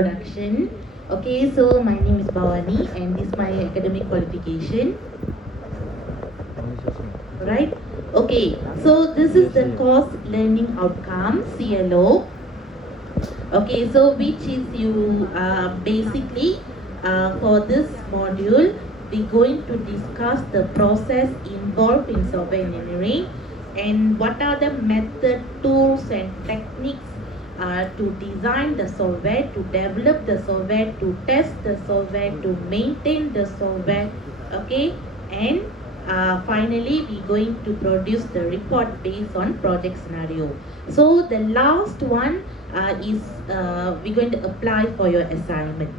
Introduction. Okay, so my name is Bhavani and this is my academic qualification. Right? Okay, so this is the course learning outcome CLO. Okay, so which is you basically for this module we're going to discuss the process involved in software engineering and what are the method, tools and techniques to design the software, to develop the software, to test the software, to maintain the software, okay, and finally we're going to produce the report based on project scenario. So the last one is we're going to apply for your assignment,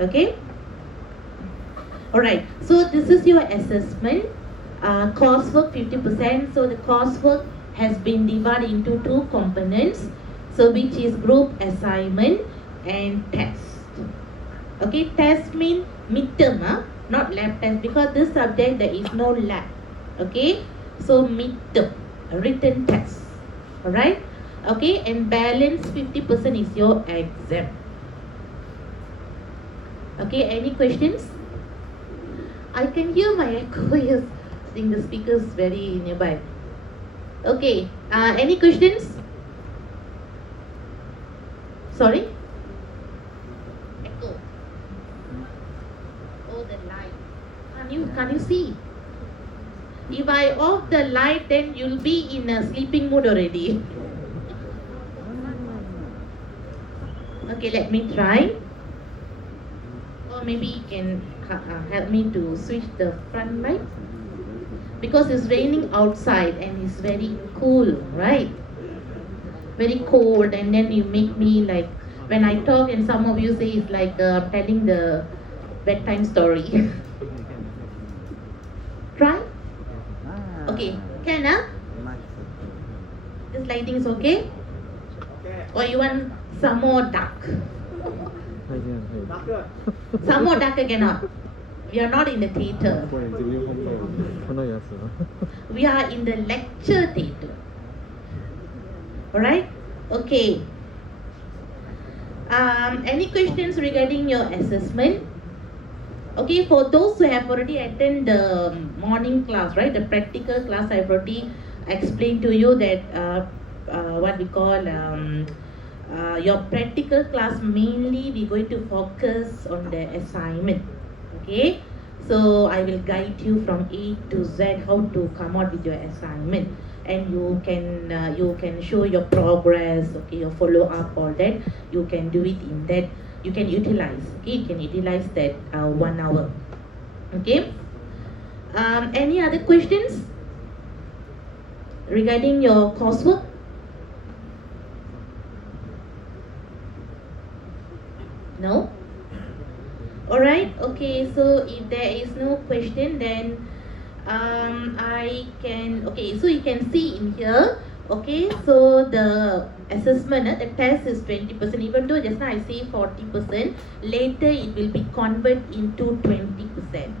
okay. Alright, so this is your assessment. Coursework 50%. So the coursework has been divided into two components. So which is group assignment and test. Okay, test means midterm, not lab test, because this subject there is no lab. Okay, so midterm, written test. Alright, okay, and balance 50% is your exam. Okay, any questions? I can hear my echo. Yes, I think the speaker is very nearby. Okay, any questions? Sorry? Echo. Oh, the light. Can you see? If I off the light, then you'll be in a sleeping mood already. Okay, let me try. Or maybe you can help me to switch the front light, because it's raining outside and it's very cool, right? Very cold, and then you make me like when I talk and some of you say it's like telling the bedtime story. Try? Okay, can this lighting is okay? Or you want some more dark? Some more darker cannot. We are not in the theater. We are in the lecture theater. Alright? Okay. Any questions regarding your assessment? Okay, for those who have already attended the morning class, right? The practical class, I've already explained to you that what we call your practical class, mainly we're going to focus on the assignment. Okay, so I will guide you from A to Z how to come out with your assignment, and you can show your progress, okay, your follow up, all that you can do it in that. You can utilize, okay, you can utilize that 1 hour. Okay, any other questions regarding your coursework? No? Alright, okay, so if there is no question, then I can, okay, so you can see in here, okay, so the assessment, the test is 20%, even though just now I say 40%, later it will be converted into 20%.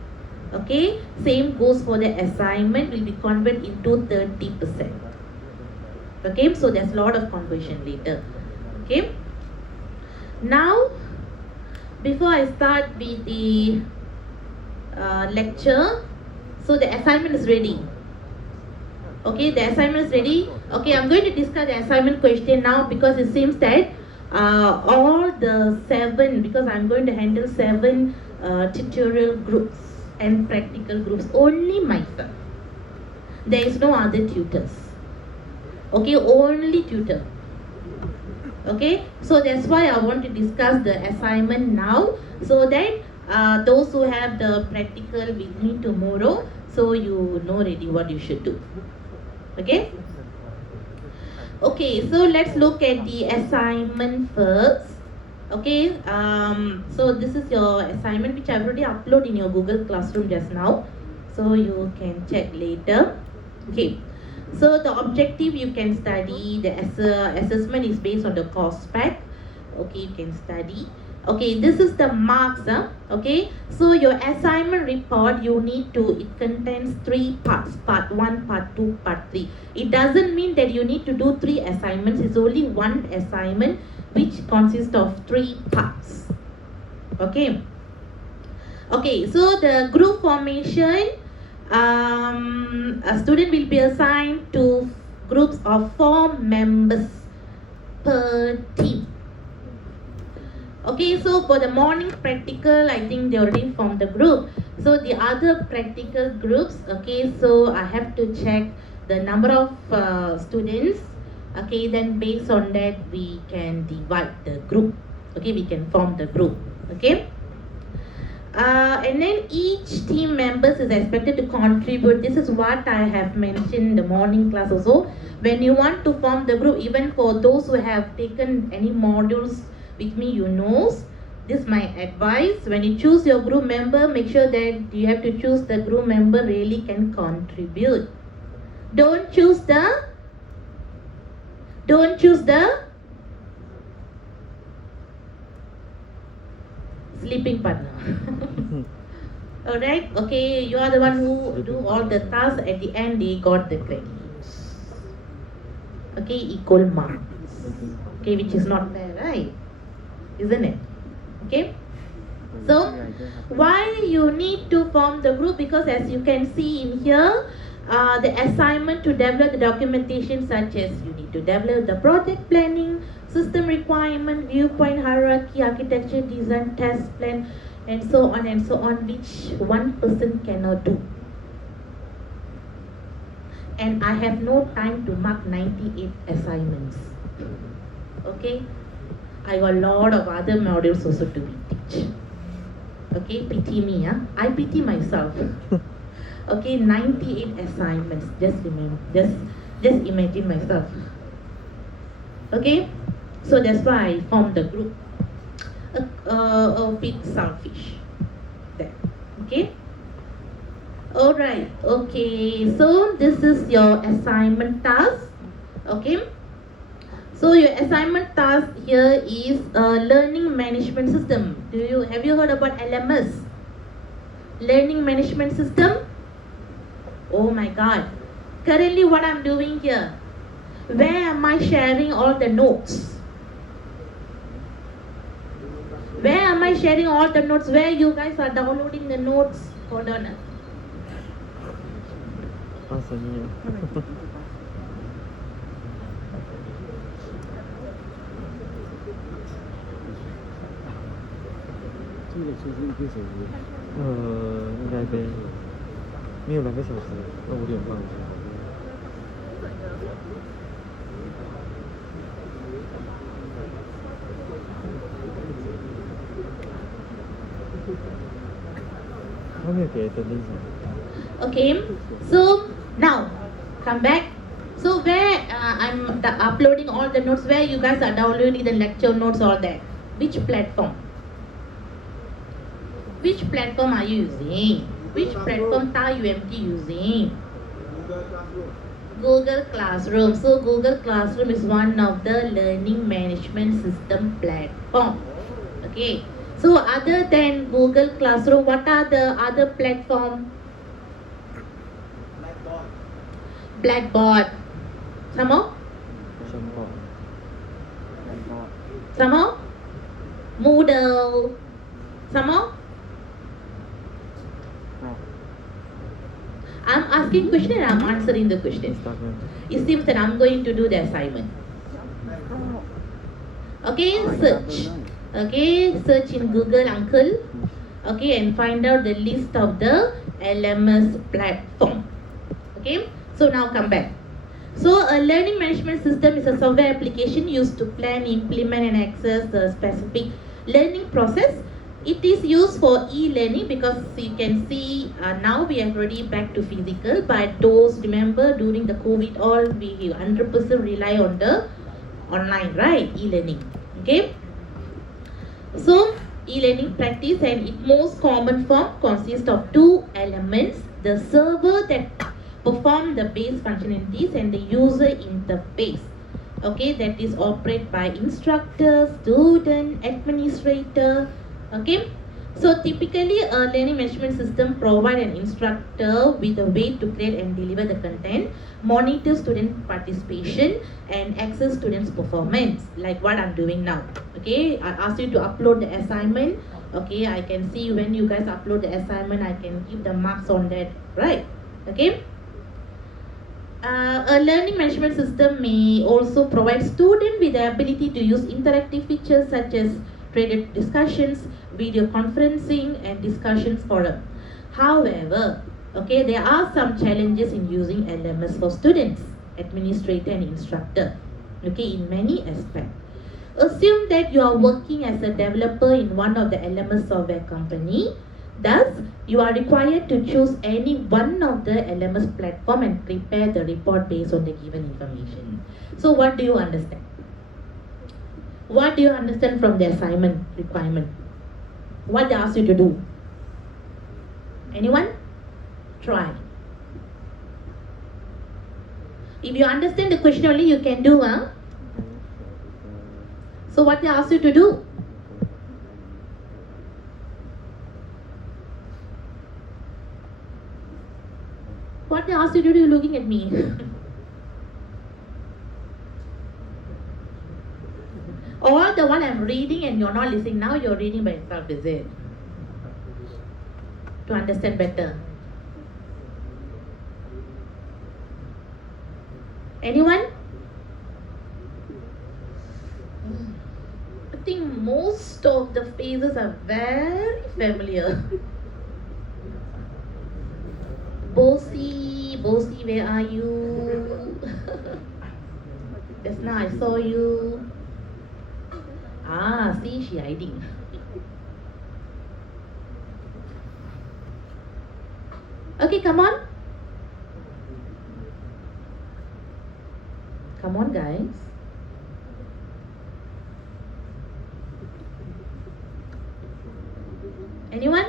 Okay, same goes for the assignment, will be converted into 30%. Okay, so there's a lot of conversion later. Okay, now before I start with the lecture, so the assignment is ready. Okay, the assignment is ready. Okay, I'm going to discuss the assignment question now, because it seems that all the 7, because I'm going to handle 7 tutorial groups and practical groups, only myself. There is no other tutors. Okay, only tutor. Okay, so that's why I want to discuss the assignment now, so that those who have the practical with me tomorrow, so you know already what you should do. Okay. Okay, so let's look at the assignment first. Okay, so this is your assignment, which I've already uploaded in your Google Classroom just now, so you can check later. Okay. So the objective you can study, the assessment is based on the course spec. Okay, you can study. Okay, this is the marks. Okay, so your assignment report, you need to, it contains 3 parts, part 1, part 2, part 3. It doesn't mean that you need to do 3 assignments. It's only 1 assignment which consists of 3 parts. Okay. Okay, so the group formation, a student will be assigned to groups of 4 members per team. Okay, so for the morning practical, I think they already formed the group. So the other practical groups, okay, so I have to check the number of students. Okay, then based on that, we can divide the group. Okay, we can form the group. Okay. And then each team members is expected to contribute. This is what I have mentioned in the morning class also. When you want to form the group, even for those who have taken any modules with me, you know, this is my advice. When you choose your group member, make sure that you have to choose the group member really can contribute. Don't choose the sleeping partner. Alright, okay, you are the one who do all the tasks. At the end, they got the credit. Okay, equal marks. Okay, which is not fair, right? Isn't it? Okay. So, why you need to form the group? Because as you can see in here, the assignment to develop the documentation, such as you need to develop the project planning, system requirement, viewpoint hierarchy, architecture design, test plan, and so on, which one person cannot do. And I have no time to mark 98 assignments. Okay, I got a lot of other modules also to be teach. Okay, pity me, huh? I pity myself. Okay, 98 assignments. Just imagine myself. Okay, so that's why I formed the group. A bit selfish. There. Okay. Alright. Okay. So this is your assignment task. Okay. So your assignment task here is a learning management system. Have you heard about LMS? Learning management system? Oh my God. Currently what I'm doing here, where am I sharing all the notes? Where am I sharing all the notes? Where you guys are downloading the notes? Hold on.应该被没有2个小时，那5点半。他没有给的那种。 Okay, so now come back. So where I'm uploading all the notes, where you guys are downloading the lecture notes, all that. Which platform? Which platform are you using? Which platform are UMT using? Google Classroom. So Google Classroom is one of the learning management system platform. Okay. So other than Google Classroom, what are the other platform? Blackboard. Some more? Some more? Moodle. Some more? I'm asking question and I'm answering the question. It seems that I'm going to do the assignment. Okay, search. Okay, search in Google, uncle. Okay, and find out the list of the LMS platform. Okay, so now come back. So a learning management system is a software application used to plan, implement and access the specific learning process. It is used for e-learning because you can see now we are already back to physical, but those remember during the COVID all we 100% rely on the online, right? E-learning. Okay. So e-learning practice and its most common form consists of 2 elements: the server that perform the base functionalities and the user interface. Okay, that is operated by instructor, student, administrator. Okay, So typically a learning management system provide an instructor with a way to create and deliver the content, monitor student participation and access students performance, like what I'm doing now. Okay, I asked you to upload the assignment. Okay, I can see when you guys upload the assignment, I can give the marks on that, right? Okay. A learning management system may also provide students with the ability to use interactive features such as threaded discussions, video conferencing, and discussions forum. However, okay, there are some challenges in using LMS for students, administrator, and instructor. Okay, in many aspects. Assume that you are working as a developer in one of the LMS software company. Thus, you are required to choose any one of the LMS platform and prepare the report based on the given information. So what do you understand? What do you understand from the assignment requirement? What they ask you to do? Anyone? Try. If you understand the question only, you can do, huh? So what they ask you to do? What they ask you to do, you're looking at me. Or the one I'm reading and you're not listening, now you're reading by yourself, is it? To understand better. Anyone? I think most of the faces are very familiar. Bossy, where are you? Just now I saw you. Ah, see, she hiding. Okay, come on. Come on, guys. Anyone?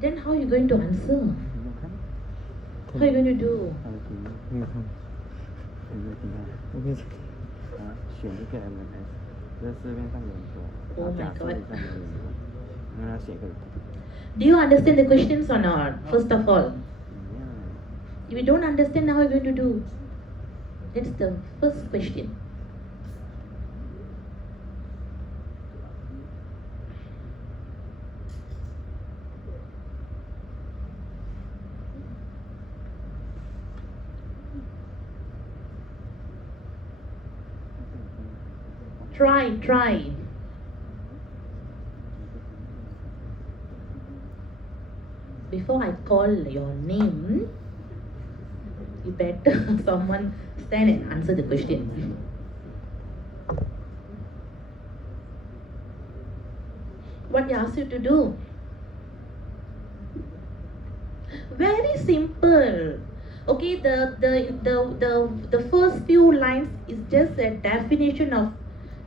Then how are you going to answer? How are you going to do? 没有看，我跟你讲，选一个 LMS，这市面上有很多，然 Oh 后 my 假设 god. 一下有什么，让他写个。 Do you understand the questions or not? First of all, 一样。 if you don't understand, how are you going to do? That's the first question. Try. Before I call your name, you better someone stand and answer the question. What they ask you to do? Very simple. Okay, the first few lines is just a definition of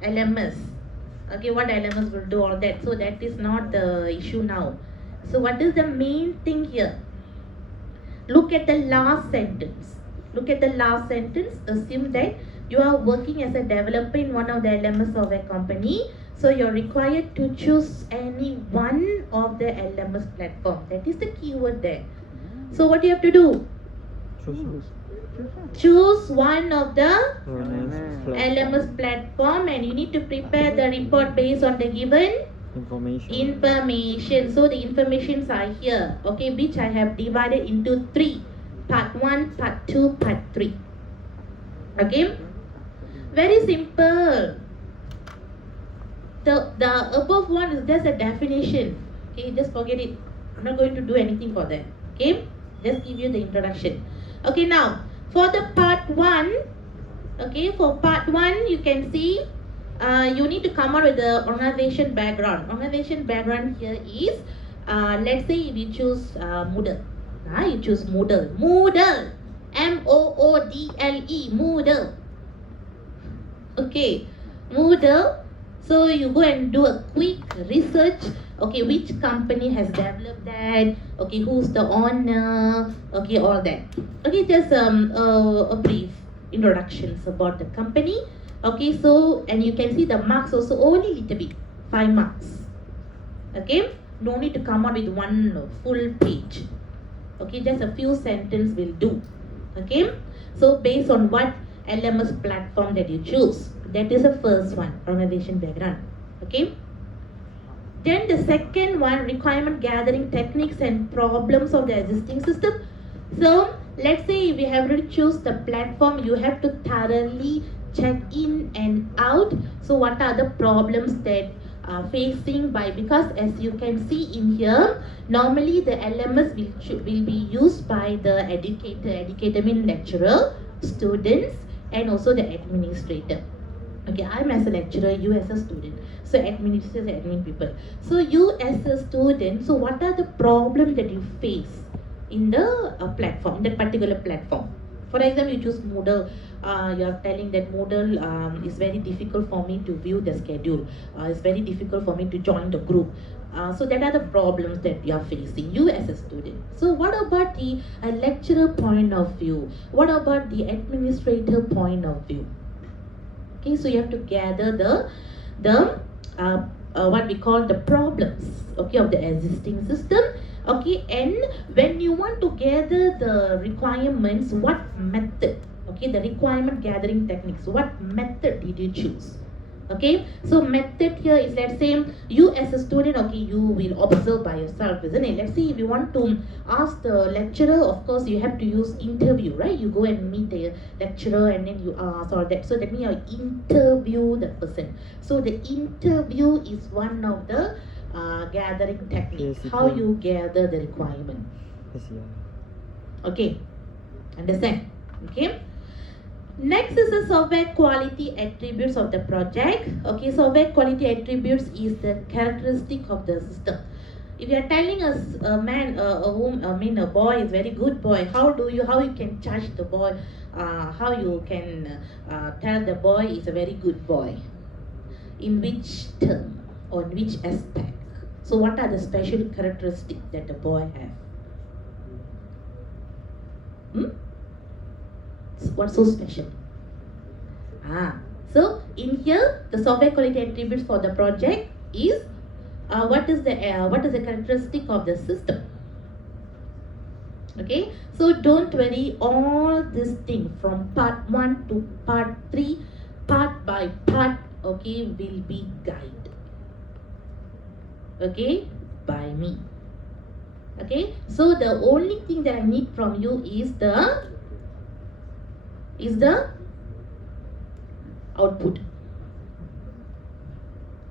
LMS. Okay, what LMS will do, all that. So that is not the issue now. So what is the main thing here? Look at the last sentence. Assume that you are working as a developer in one of the LMS software company. So you're required to choose any one of the LMS platform. That is the keyword there. So what do you have to do? Choose one of the LMS platform and you need to prepare the report based on the given information. So the informations are here, okay, which I have divided into 3. Part 1, part 2, part 3. Okay, very simple. The above one is just a definition. Okay, just forget it. I'm not going to do anything for that. Okay, just give you the introduction. Okay, now for the part 1, okay, for part 1 you can see you need to come out with the organization background. Organization background here is let's say if you choose Moodle. You choose Moodle. Moodle. M-O-O-D-L-E. Moodle. Okay, Moodle. So you go and do a quick research. Okay, which company has developed that? Okay, who's the owner? Okay, all that. Okay, just a brief. introductions about the company. Okay, so and you can see the marks also only little bit, 5 marks. Okay, no need to come out with one full page. Okay, just a few sentences will do. Okay, so based on what LMS platform that you choose, that is the first one, organization background. Okay, then the second one, requirement gathering techniques and problems of the existing system. So let's say we have to choose the platform, you have to thoroughly check in and out. So what are the problems that are facing by, because as you can see in here, normally the LMS will be used by the educator mean lecturer, students, and also the administrator. Okay, I'm as a lecturer, you as a student. So administrators, admin people. So you as a student, so what are the problems that you face in the platform, that particular platform? For example, you choose Moodle. You are telling that Moodle is very difficult for me to view the schedule. It's very difficult for me to join the group. So that are the problems that you are facing, you as a student. So what about the lecturer point of view? What about the administrator point of view? Okay, so you have to gather the what we call the problems, okay, of the existing system. Okay, and when you want to gather the requirements, what method? Okay, the requirement gathering techniques, what method did you choose? Okay, so method here is, let's say you as a student, okay, you will observe by yourself, isn't it? Let's say if you want to ask the lecturer, of course you have to use interview, right? You go and meet the lecturer and then you ask all that. So that means you interview the person. So the interview is one of the gathering techniques, Yes, how okay. you gather the requirement. Yes, yeah. Okay, understand? Okay. Next is the software quality attributes of the project. Okay, software quality attributes is the characteristic of the system. If you are telling us a man, a boy is very good boy, how you can judge the boy? How you can tell the boy is a very good boy? In which term or in which aspect? So what are the special characteristics that the boy have? What's so special? So in here the software quality attributes for the project is what is the characteristic of the system? Okay, so don't worry, all this thing from part 1 to part 3, part by part, okay, will be guided, okay, by me. Okay, so the only thing that I need from you is the output.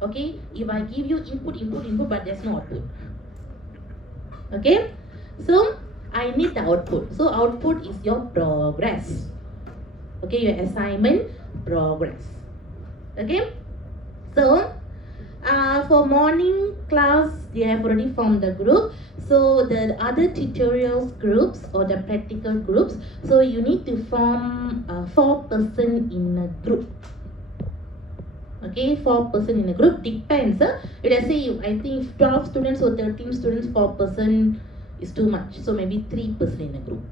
Okay, if I give you input, but there's no output. Okay, so I need the output. So output is your progress. Okay, your assignment progress. Okay, so for morning class, they have already formed the group. So the other tutorials groups or the practical groups, so you need to form 4 person in a group. Okay, 4 person in a group, depends. Let's say I think 12 students or 13 students, 4 person is too much. So maybe 3 person in a group.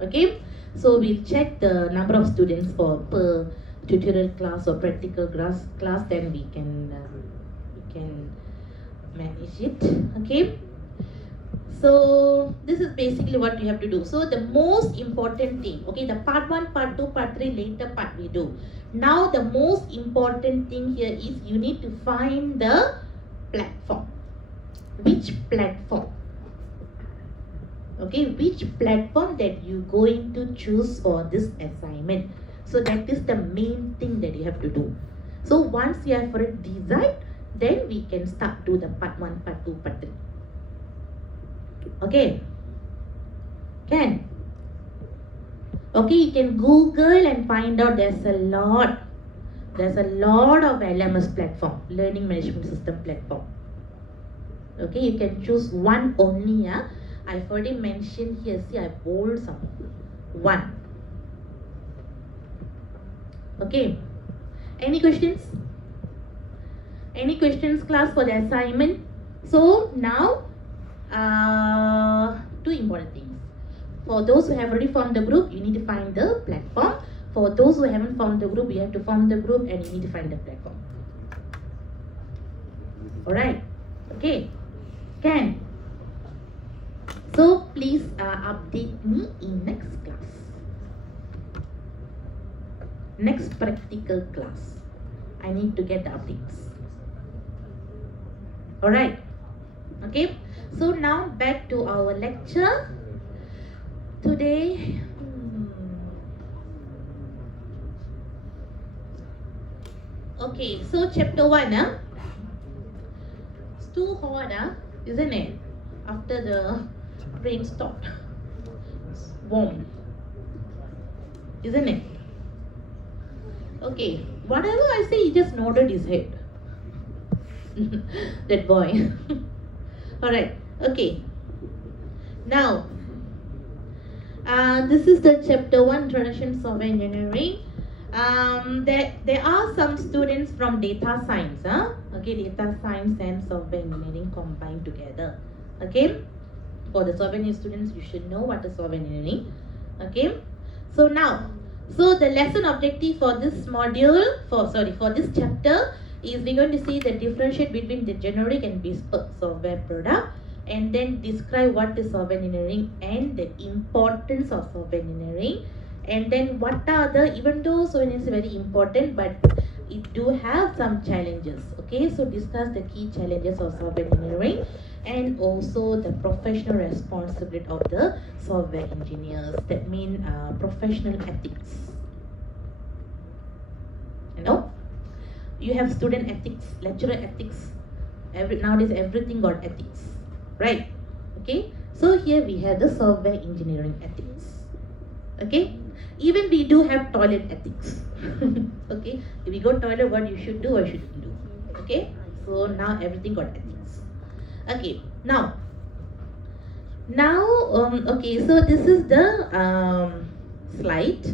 Okay, so we'll check the number of students for per tutorial class or practical class, then we can manage it. Okay, so this is basically what you have to do. So the most important thing, okay, the part 1, part 2, part 3, later part we do. Now the most important thing here is you need to find the platform. Which platform? Okay, which platform that you going to choose for this assignment? So that is the main thing that you have to do. So once you have already decided, then we can start to the part 1, part 2, part 3. Okay, can? Okay, you can Google and find out. There's a lot of LMS platform, learning management system platform. Okay, you can choose one only. I've already mentioned here. See, I bold some one. Okay, any questions? Any questions, class, for the assignment? So now 2 important things. For those who have already formed the group, you need to find the platform. For those who haven't formed the group, you have to form the group and you need to find the platform. Alright, okay, can. So please update me in next class. Next practical class. I need to get the updates. Alright, okay. So now back to our lecture. Today, okay, so chapter 1, it's too hot, isn't it? After the rain stopped. It's warm, isn't it? Okay, whatever I say, he just nodded his head. That boy. Alright, okay. Now, this is the chapter 1, Introduction to Software Engineering. There are some students from data science, okay, data science and software engineering combined together. Okay, for the software engineering students, you should know what is software engineering. Okay, so now, so the lesson objective for this module, for this chapter, is we're going to see the differentiate between the generic and bespoke software product, and then describe what is software engineering and the importance of software engineering, and then what are the, even though software engineering is very important, but it do have some challenges. Okay, so discuss the key challenges of software engineering and also the professional responsibility of the software engineers. That means professional ethics. You know, you have student ethics, lecturer ethics. Nowadays everything got ethics, right? Okay, so here we have the software engineering ethics. Okay, even we do have toilet ethics. Okay, if we go toilet, what you should do or shouldn't do. Okay, so now everything got ethics. Okay, now okay, so this is the slide.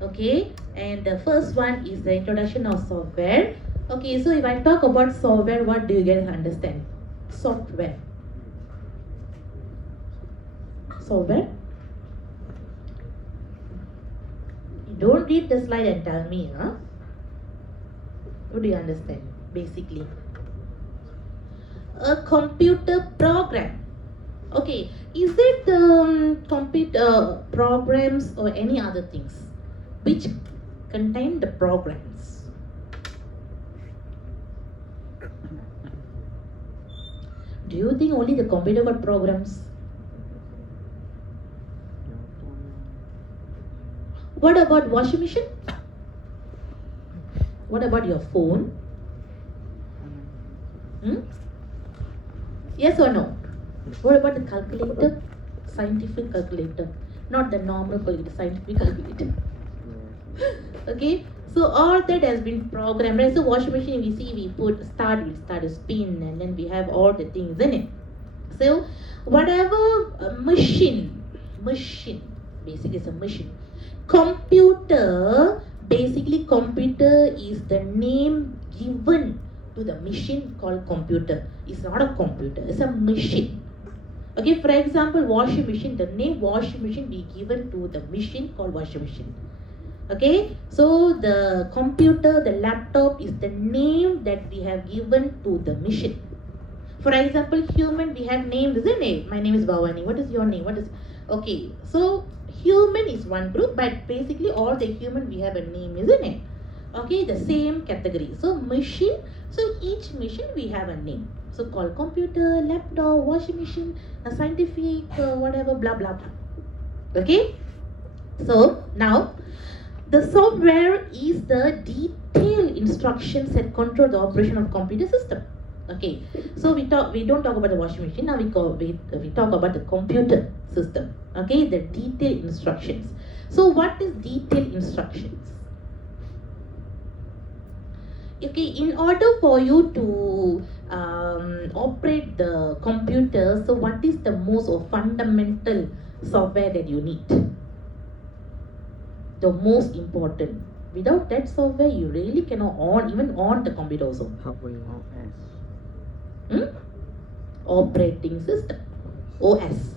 Okay, and the first one is the introduction of software. Okay, so if I talk about software, what do you guys understand? Software. Software. Don't read the slide and tell me, what do you understand? Basically, a computer program. Okay, is it computer programs or any other things which contain the programs? Do you think only the computer got programs? What about washing machine? What about your phone? Yes or no? What about the calculator? Scientific calculator. Not the normal calculator, scientific calculator. Okay, so all that has been programmed, right? So washing machine, we see we put start, we start a spin, and then we have all the things in it. So whatever machine, basically it's a machine. Computer, basically computer is the name given to the machine called computer. It's not a computer, it's a machine. Okay, for example, washing machine, the name washing machine be given to the machine called washing machine. Okay, so the computer, the laptop is the name that we have given to the machine. For example, human, we have names, isn't it? My name is Bhavani. What is your name? What is, okay, so human is one group, but basically all the human we have a name, isn't it? Okay, the same category. So machine, so each machine we have a name. So called computer, laptop, washing machine, a scientific, whatever, blah blah blah. Okay, so now the software is the detailed instructions that control the operation of computer system. Okay, so we don't talk about the washing machine. Now we talk about the computer system. Okay, the detailed instructions. So what is detailed instructions? Okay, in order for you to operate the computer, so what is the most or fundamental software that you need? The most important. Without that software, you really cannot even on the computer also. Hardware. Operating system, OS.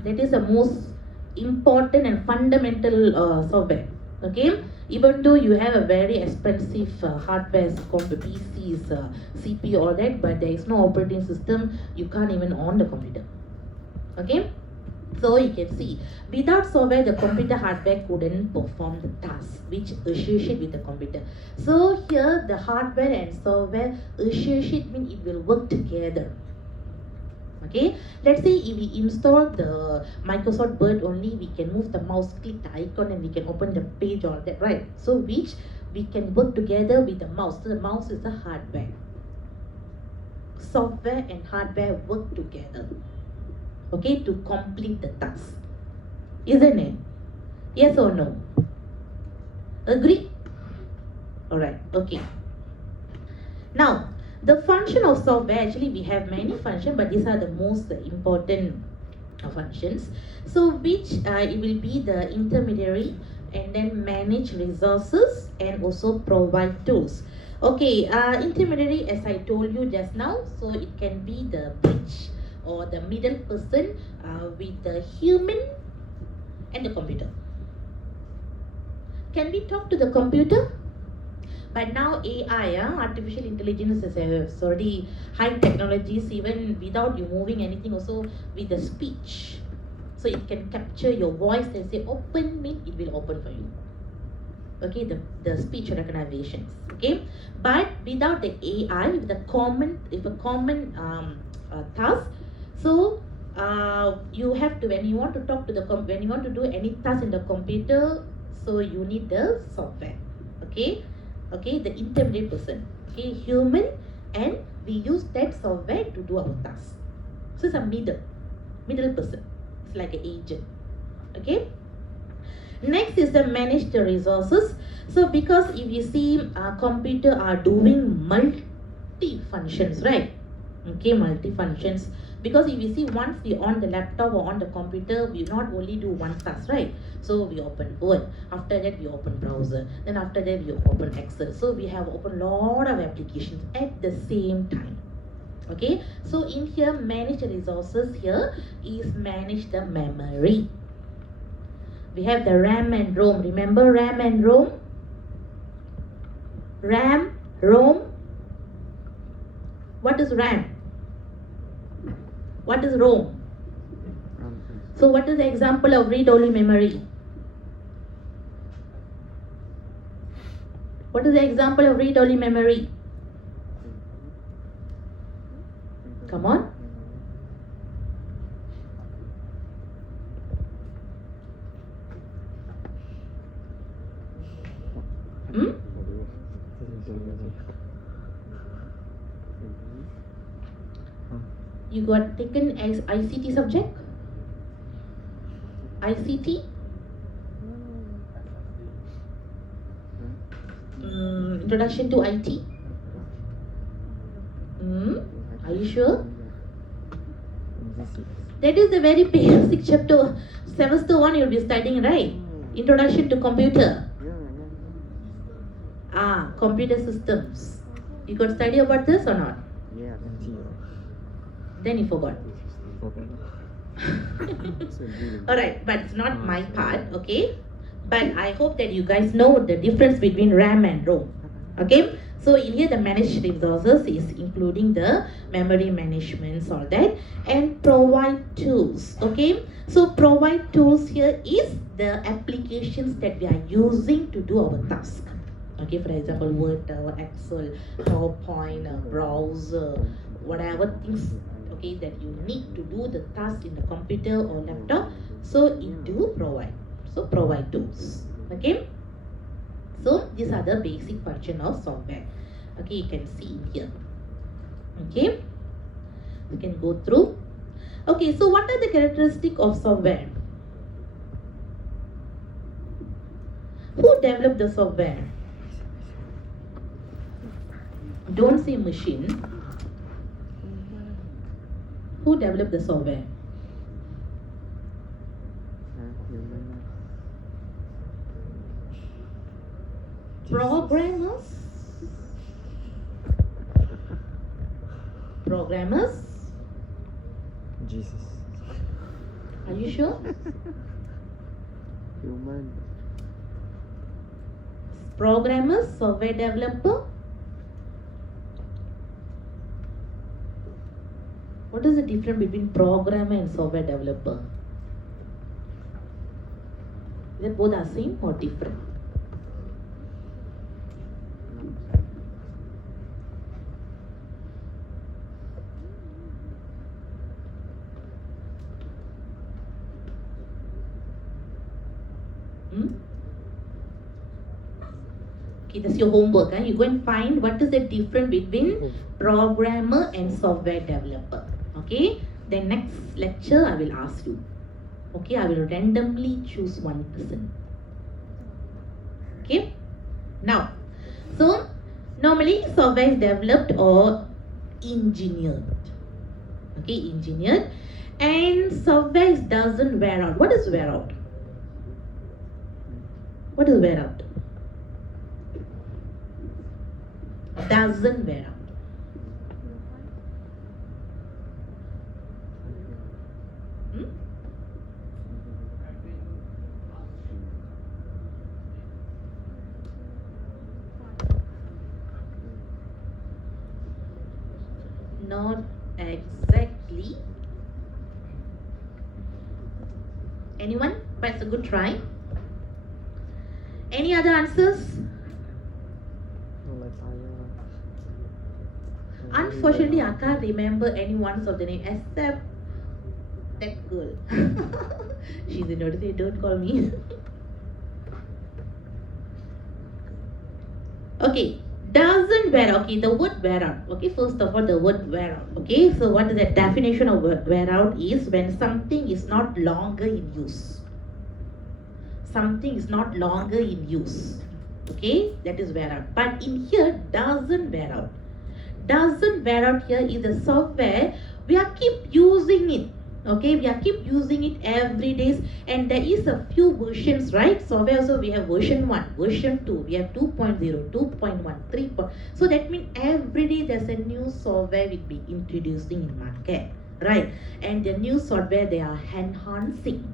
That is the most important and fundamental software. Okay, even though you have a very expensive hardware, PCs, CPU, all that, but there is no operating system, you can't even on the computer. Okay, so you can see without software the computer hardware couldn't perform the task which associate with the computer. So here the hardware and software associate mean it will work together. Okay, let's say if we install the Microsoft Word only, we can move the mouse, click the icon, and we can open the page, all that, right? So which we can work together with the mouse. So the mouse is the hardware. Software and hardware work together, okay, to complete the task, isn't it? Yes or no? Agree? All right. Okay. Now, the function of software, actually we have many functions, but these are the most important functions. So which it will be the intermediary, and then manage resources, and also provide tools. Okay, intermediary, as I told you just now, so it can be the bridge or the middle person with the human and the computer. Can we talk to the computer? But now AI, artificial intelligence is already high technologies, even without you moving anything, also with the speech. So it can capture your voice and say open me, it will open for you. Okay, the speech recognitions. Okay, but without the AI, with a common task, so you have to, when you want to talk to when you want to do any task in the computer, so you need the software. Okay. Okay, the intermediate person, okay, human, and we use that software to do our task. So it's a middle person. It's like an agent. Okay. Next is the manage the resources. So because if you see computer are doing multi functions, right? Okay, multi functions. Because if you see, once we on the laptop or on the computer, we not only do one task, right? So we open Word, after that we open browser, then after that we open Excel. So we have opened lot of applications at the same time. Okay, so in here manage the resources, here is manage the memory. We have the RAM and ROM. Remember RAM and ROM? RAM, ROM. What is RAM? What is ROM? So what is the example of read-only memory? What is the example of read-only memory? Come on. You got taken as ICT subject? ICT? Introduction to IT? Are you sure? That is the very basic chapter. Semester 1 you'll be studying, right? Introduction to computer. Computer systems. You got study about this or not? Yeah. Then you forgot. Alright, but it's not my part, okay? But I hope that you guys know the difference between RAM and ROM. Okay? So in here the managed resources is including the memory management, all that, and provide tools. Okay? So provide tools here is the applications that we are using to do our task. Okay, for example, Word, Excel, PowerPoint, browser, whatever things, okay, that you need to do the task in the computer or laptop, so it do provide. So provide tools. Okay, so these are the basic function of software. Okay, you can see in here. Okay, you can go through. Okay, so what are the characteristics of software? Who developed the software? Don't say machine. Who developed the software? Programmers. Programmers. Jesus. Are you sure? human Programmer, software developer. What is the difference between programmer and software developer? Is it both are same or different? Okay, that's your homework. You go and find what is the difference between programmer and software developer. Okay, then next lecture I will ask you. Okay, I will randomly choose one person. Okay, now, so normally software is developed or engineered. Okay, engineered, and software doesn't wear out. What is wear out? What is wear out? Doesn't wear out. Not exactly. Anyone? But it's a good try. Any other answers? No, like fire. Unfortunately, I can't remember any one of the name except that girl. She's in order to say, don't call me. Okay, doesn't wear out. Okay, the word wear out. Okay, first of all, the word wear out. Okay, so what is the definition of wear out is when something is not longer in use. Something is not longer in use. Okay, that is wear out. But in here, doesn't wear out. Doesn't wear out here is the software. We are keep using it. Okay, we are keep using it every day, and there is a few versions, right? Software also we have version 1, version 2, we have 2.0, 2.1, 3. So that means every day there's a new software will be introducing in market, right? And the new software they are enhancing.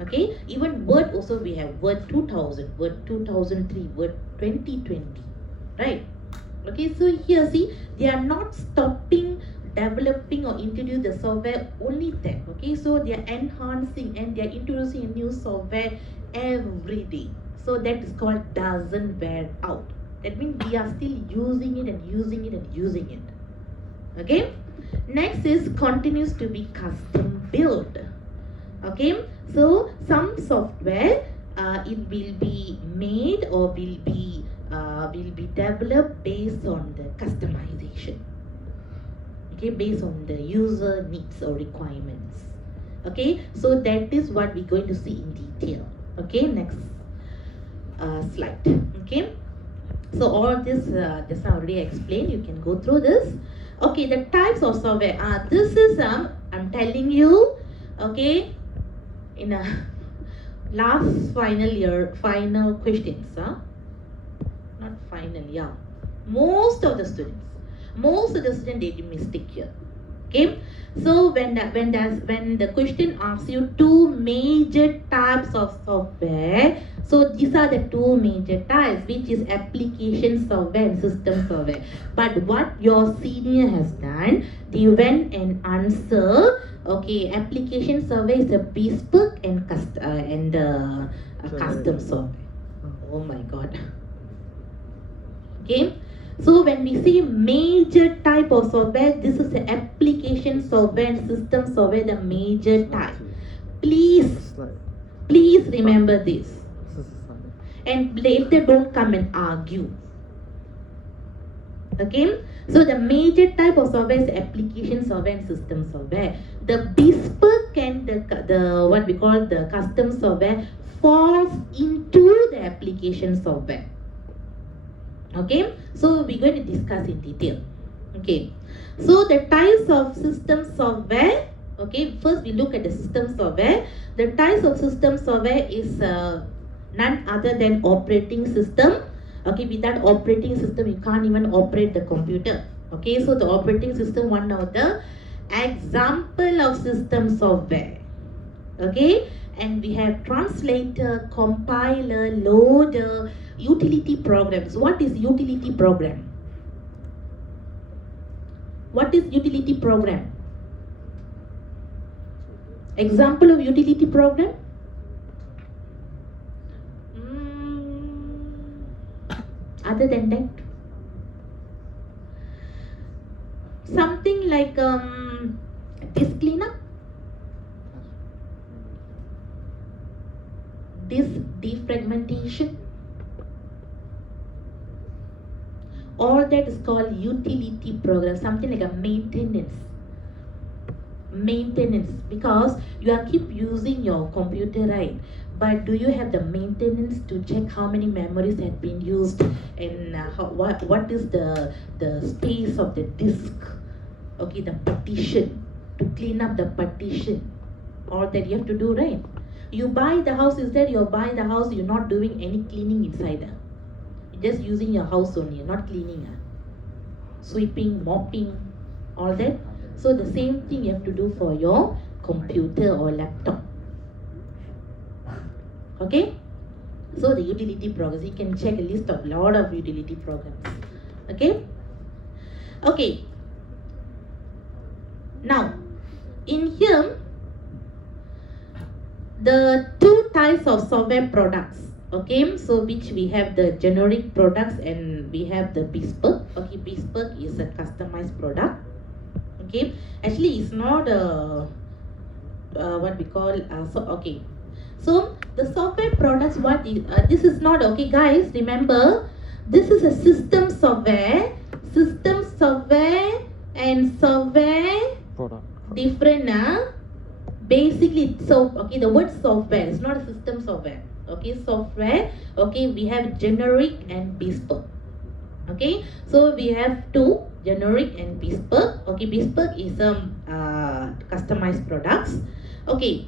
Okay, even Word also we have Word 2000, Word 2003, Word 2020, right? Okay, so here see, they are not stopping developing or introduce the software only there. Okay, so they are enhancing and they are introducing a new software every day. So that is called doesn't wear out. That means we are still using it and using it and using it. Okay, next is continues to be custom built. Okay, so some software it will be made or will be developed based on the customization. Okay, based on the user needs or requirements. Okay, so that is what we're going to see in detail. Okay, next slide. Okay, so all of this just I already explained. You can go through this. Okay, the types of software. This is I'm telling you. Okay, in a last final questions. Not final, yeah. Most of the students they did mistake here. Okay, so when the question asks you two major types of software, so these are the two major types, which is application software and system software. But what your senior has done, they went and answer. Okay, application software is a bespoke and custom software. Oh my God. Okay, so when we see major type of software, this is the application software and system software, the major type. Please remember this, and later don't come and argue. Okay, so the major type of software is application software and system software. The bespoke and the what we call the custom software falls into the application software. Okay, so we're going to discuss in detail. Okay, so the types of system software. Okay, first we look at the system software. The types of system software is none other than operating system. Okay, without operating system you can't even operate the computer. Okay, so the operating system, one of the example of system software. Okay, and we have translator, compiler, loader, utility programs. What is utility program? What is utility program? Example of utility program? Other than that, something like disk cleanup, disk defragmentation, all that is called utility program. Something like a maintenance, because you are keep using your computer, right? But do you have the maintenance to check how many memories have been used and what is the space of the disk? Okay, the partition, to clean up the partition, all that you have to do, right? You buy the house, is that you're buying the house, you're not doing any cleaning inside. You're just using your house only, not cleaning. Sweeping, mopping, all that. So the same thing you have to do for your computer or laptop. Okay? So the utility programs, you can check a list of lot of utility programs. Okay? Okay. Now, in here, the two types of software products. Okay, so which we have the generic products and we have the bespoke. Okay, bespoke is a customized product. Okay, actually it's not a what we call so the software products, what is this is not, okay guys, remember this is a system software and software product. different. Basically, so okay, the word software is not a system software. Okay, software. Okay, we have generic and bespoke. Okay, so we have two, generic and bespoke. Okay, bespoke is customized products. Okay,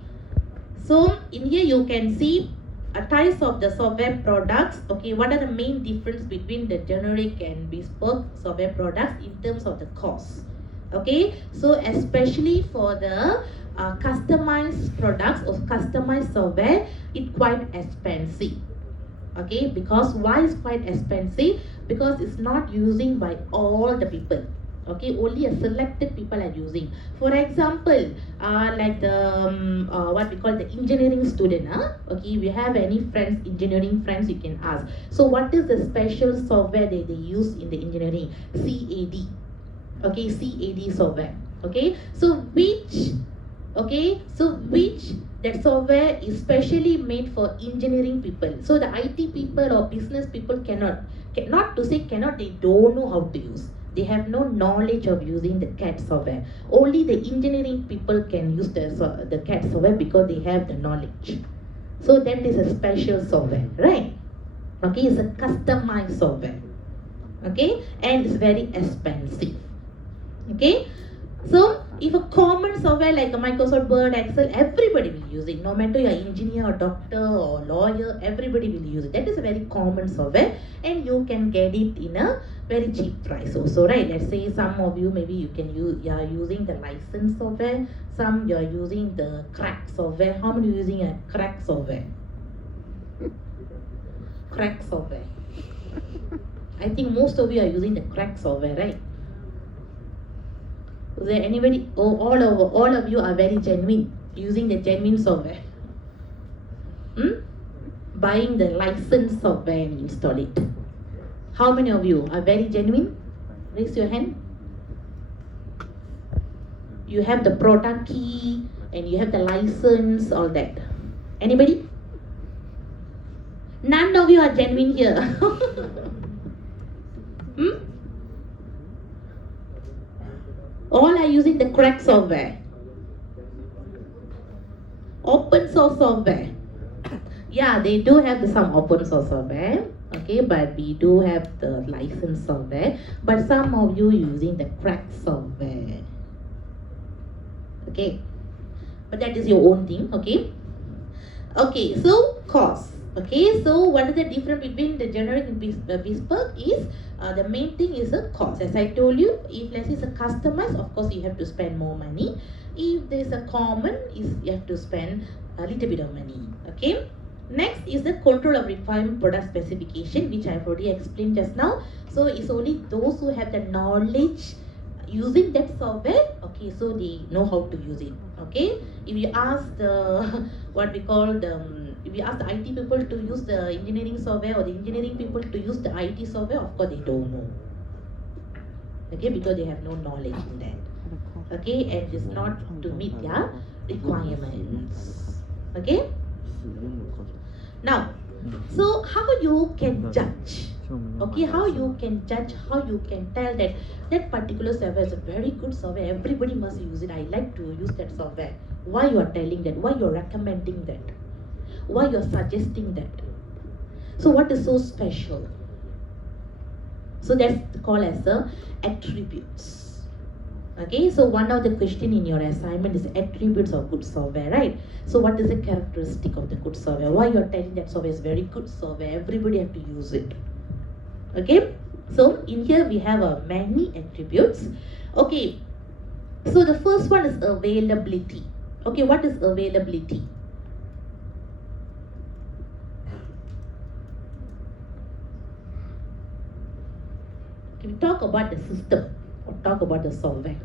so in here you can see a types of the software products. Okay, what are the main difference between the generic and bespoke software products in terms of the cost? Okay, so especially for the customized products or customized software, it's quite expensive. Okay, because why is quite expensive? Because it's not using by all the people. Okay, only a selected people are using. For example, like the what we call the engineering student. Okay, we have any friends, engineering friends, you can ask. So what is the special software that they use in the engineering? CAD. Okay, CAD software. Okay, so which that software is specially made for engineering people. So the IT people or business people cannot, they don't know how to use. They have no knowledge of using the CAD software. Only the engineering people can use the CAD software because they have the knowledge. So that is a special software, right? Okay, it's a customized software. Okay, and it's very expensive. Okay, so if a common software like a Microsoft Word, Excel, everybody will use it. No matter you're an engineer or doctor or lawyer, everybody will use it. That is a very common software and you can get it in a very cheap price also, right? Let's say some of you, maybe you are using the licensed software, some you're using the crack software. How many are using a crack software? Crack software. I think most of you are using the crack software, right? Is there anybody? Oh, all of you are very genuine, using the genuine software. Buying the licensed software and install it. How many of you are very genuine? Raise your hand. You have the product key and you have the license, all that. Anybody? None of you are genuine here. All are using the crack software. Open source software. Yeah, they do have some open source software. Okay, but we do have the licensed software. But some of you using the crack software. Okay, but that is your own thing. Okay. Okay, so cost. Okay, so what is the difference between the generic and bespoke is the main thing is a cost. As I told you, if let's say it's a customized, of course you have to spend more money. If there's a common, you have to spend a little bit of money. Okay. Next is the control of requirement product specification, which I've already explained just now. So it's only those who have the knowledge using that software, okay, so they know how to use it. Okay, if you ask the what we call the if you ask the IT people to use the engineering software or the engineering people to use the IT software, of course they don't know. Okay, because they have no knowledge in that. Okay, and it's not to meet their requirements. Okay. Now, so how you can judge? Okay, how you can judge, how you can tell that that particular software is a very good software, everybody must use it, I like to use that software. Why you are telling that? Why you are recommending that? Why you are suggesting that? So what is so special? So that's called as the attributes. Okay, so one of the question in your assignment is attributes of good software, right? So what is the characteristic of the good software? Why you are telling that software is very good software, everybody have to use it. Okay, so in here we have many attributes. Okay, so the first one is availability. Okay, what is availability? Okay, we talk about the system or talk about the software.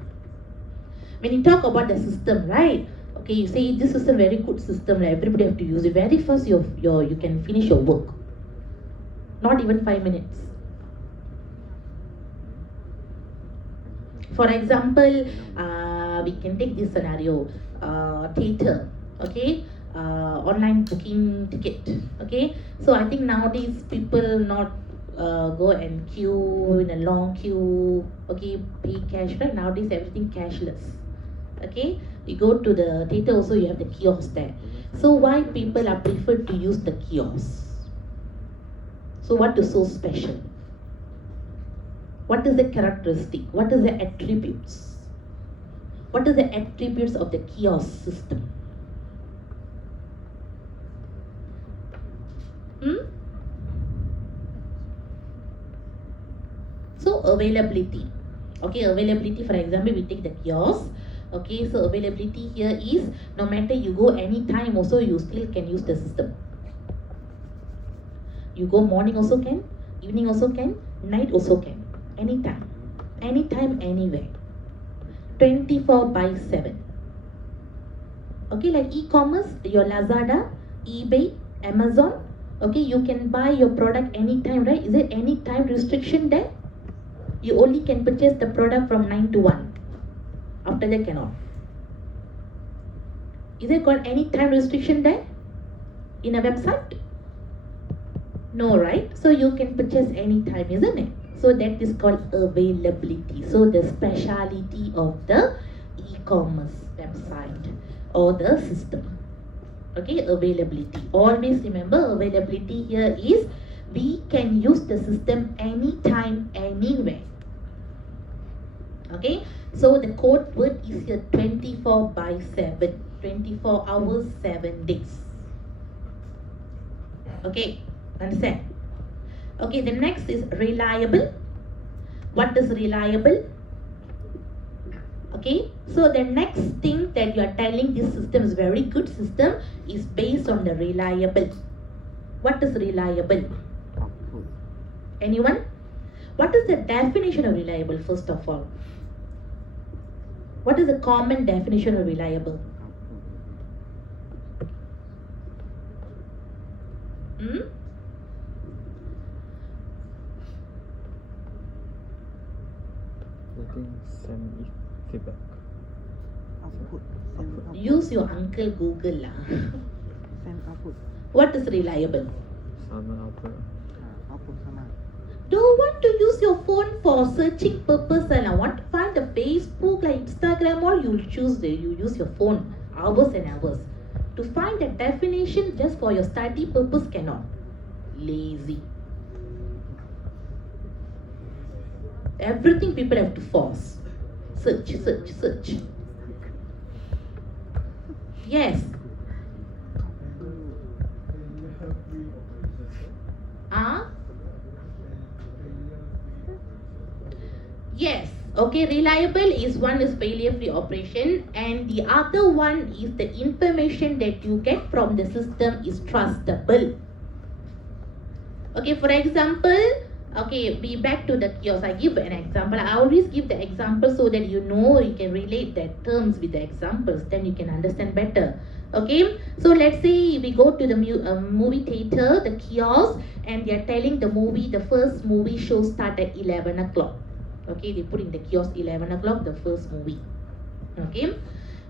When you talk about the system, right? Okay, you say this is a very good system, right? Everybody have to use it. Very first, you can finish your work. Not even 5 minutes. For example, we can take this scenario, theater, okay, online booking ticket, okay. So I think nowadays people not go and queue in a long queue, okay, pay cash, right? Nowadays everything cashless, okay. You go to the theater also, you have the kiosk there. So why people are preferred to use the kiosk? So what is so special? What is the characteristic? What is the attributes? What are the attributes of the kiosk system? So availability. Okay, availability, for example, we take the kiosk. Okay, so availability here is no matter you go anytime also you still can use the system. You go morning also can, evening also can, night also can. Anytime, anywhere, 24/7. Okay, like e-commerce, your Lazada, eBay, Amazon. Okay, you can buy your product anytime, right? Is there any time restriction there? You only can purchase the product from 9 to 1. After that cannot. Is there got any time restriction there in a website? No, right? So you can purchase anytime, isn't it? So that is called availability. So the speciality of the e-commerce website or the system. Okay, availability. Always remember, availability here is we can use the system anytime, anywhere. Okay, so the code word is here 24/7, 24 hours, 7 days. Okay, understand? Okay, the next is reliable. What is reliable? Okay, so the next thing that you are telling this system is very good system is based on the reliable. What is reliable? Anyone? What is the definition of reliable first of all? What is the common definition of reliable? I think send feedback. Use your uncle Google lah. Send output. What is reliable? Sama output. Output sama. Don't want to use your phone for searching purpose and I want to find the Facebook like Instagram or you use your phone hours and hours. To find the definition just for your study purpose cannot. Lazy. Everything people have to force. Search. Yes. Yes. Okay, reliable is one is failure free operation, and the other one is the information that you get from the system is trustable. Okay, for example, okay, be back to the kiosk. I give an example. I always give the example so that you know you can relate the terms with the examples, then you can understand better. Okay, so let's say we go to the movie theater, the kiosk, and they are telling the movie, the first movie show start at 11 o'clock. Okay, they put in the kiosk 11 o'clock, the first movie. Okay,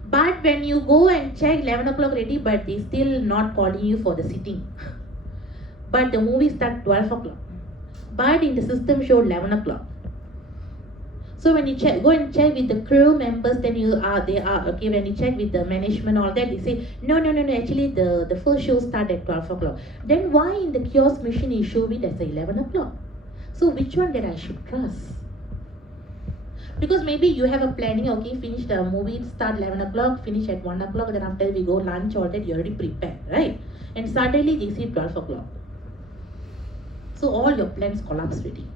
but when you go and check 11 o'clock ready, but they still not calling you for the sitting. But the movie start 12 o'clock. But in the system show 11 o'clock. So when you check, go and check with the crew members, then they are okay. When you check with the management, all that, they say no. Actually, the first show start at 12 o'clock. Then why in the kiosk machine you show it as 11 o'clock? So which one that I should trust? Because maybe you have a planning. Okay, finish the movie, start 11 o'clock, finish at 1 o'clock. Then after we go lunch, all that you already prepared, right? And suddenly they say 12 o'clock. So all your plans collapse already.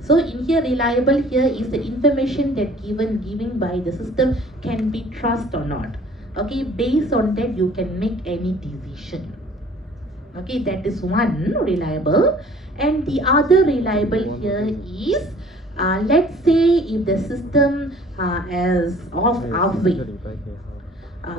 So in here, reliable here is the information that given by the system can be trusted or not. Okay, based on that you can make any decision. Okay, that is one reliable. And the other reliable here is, let's say if the system is off halfway,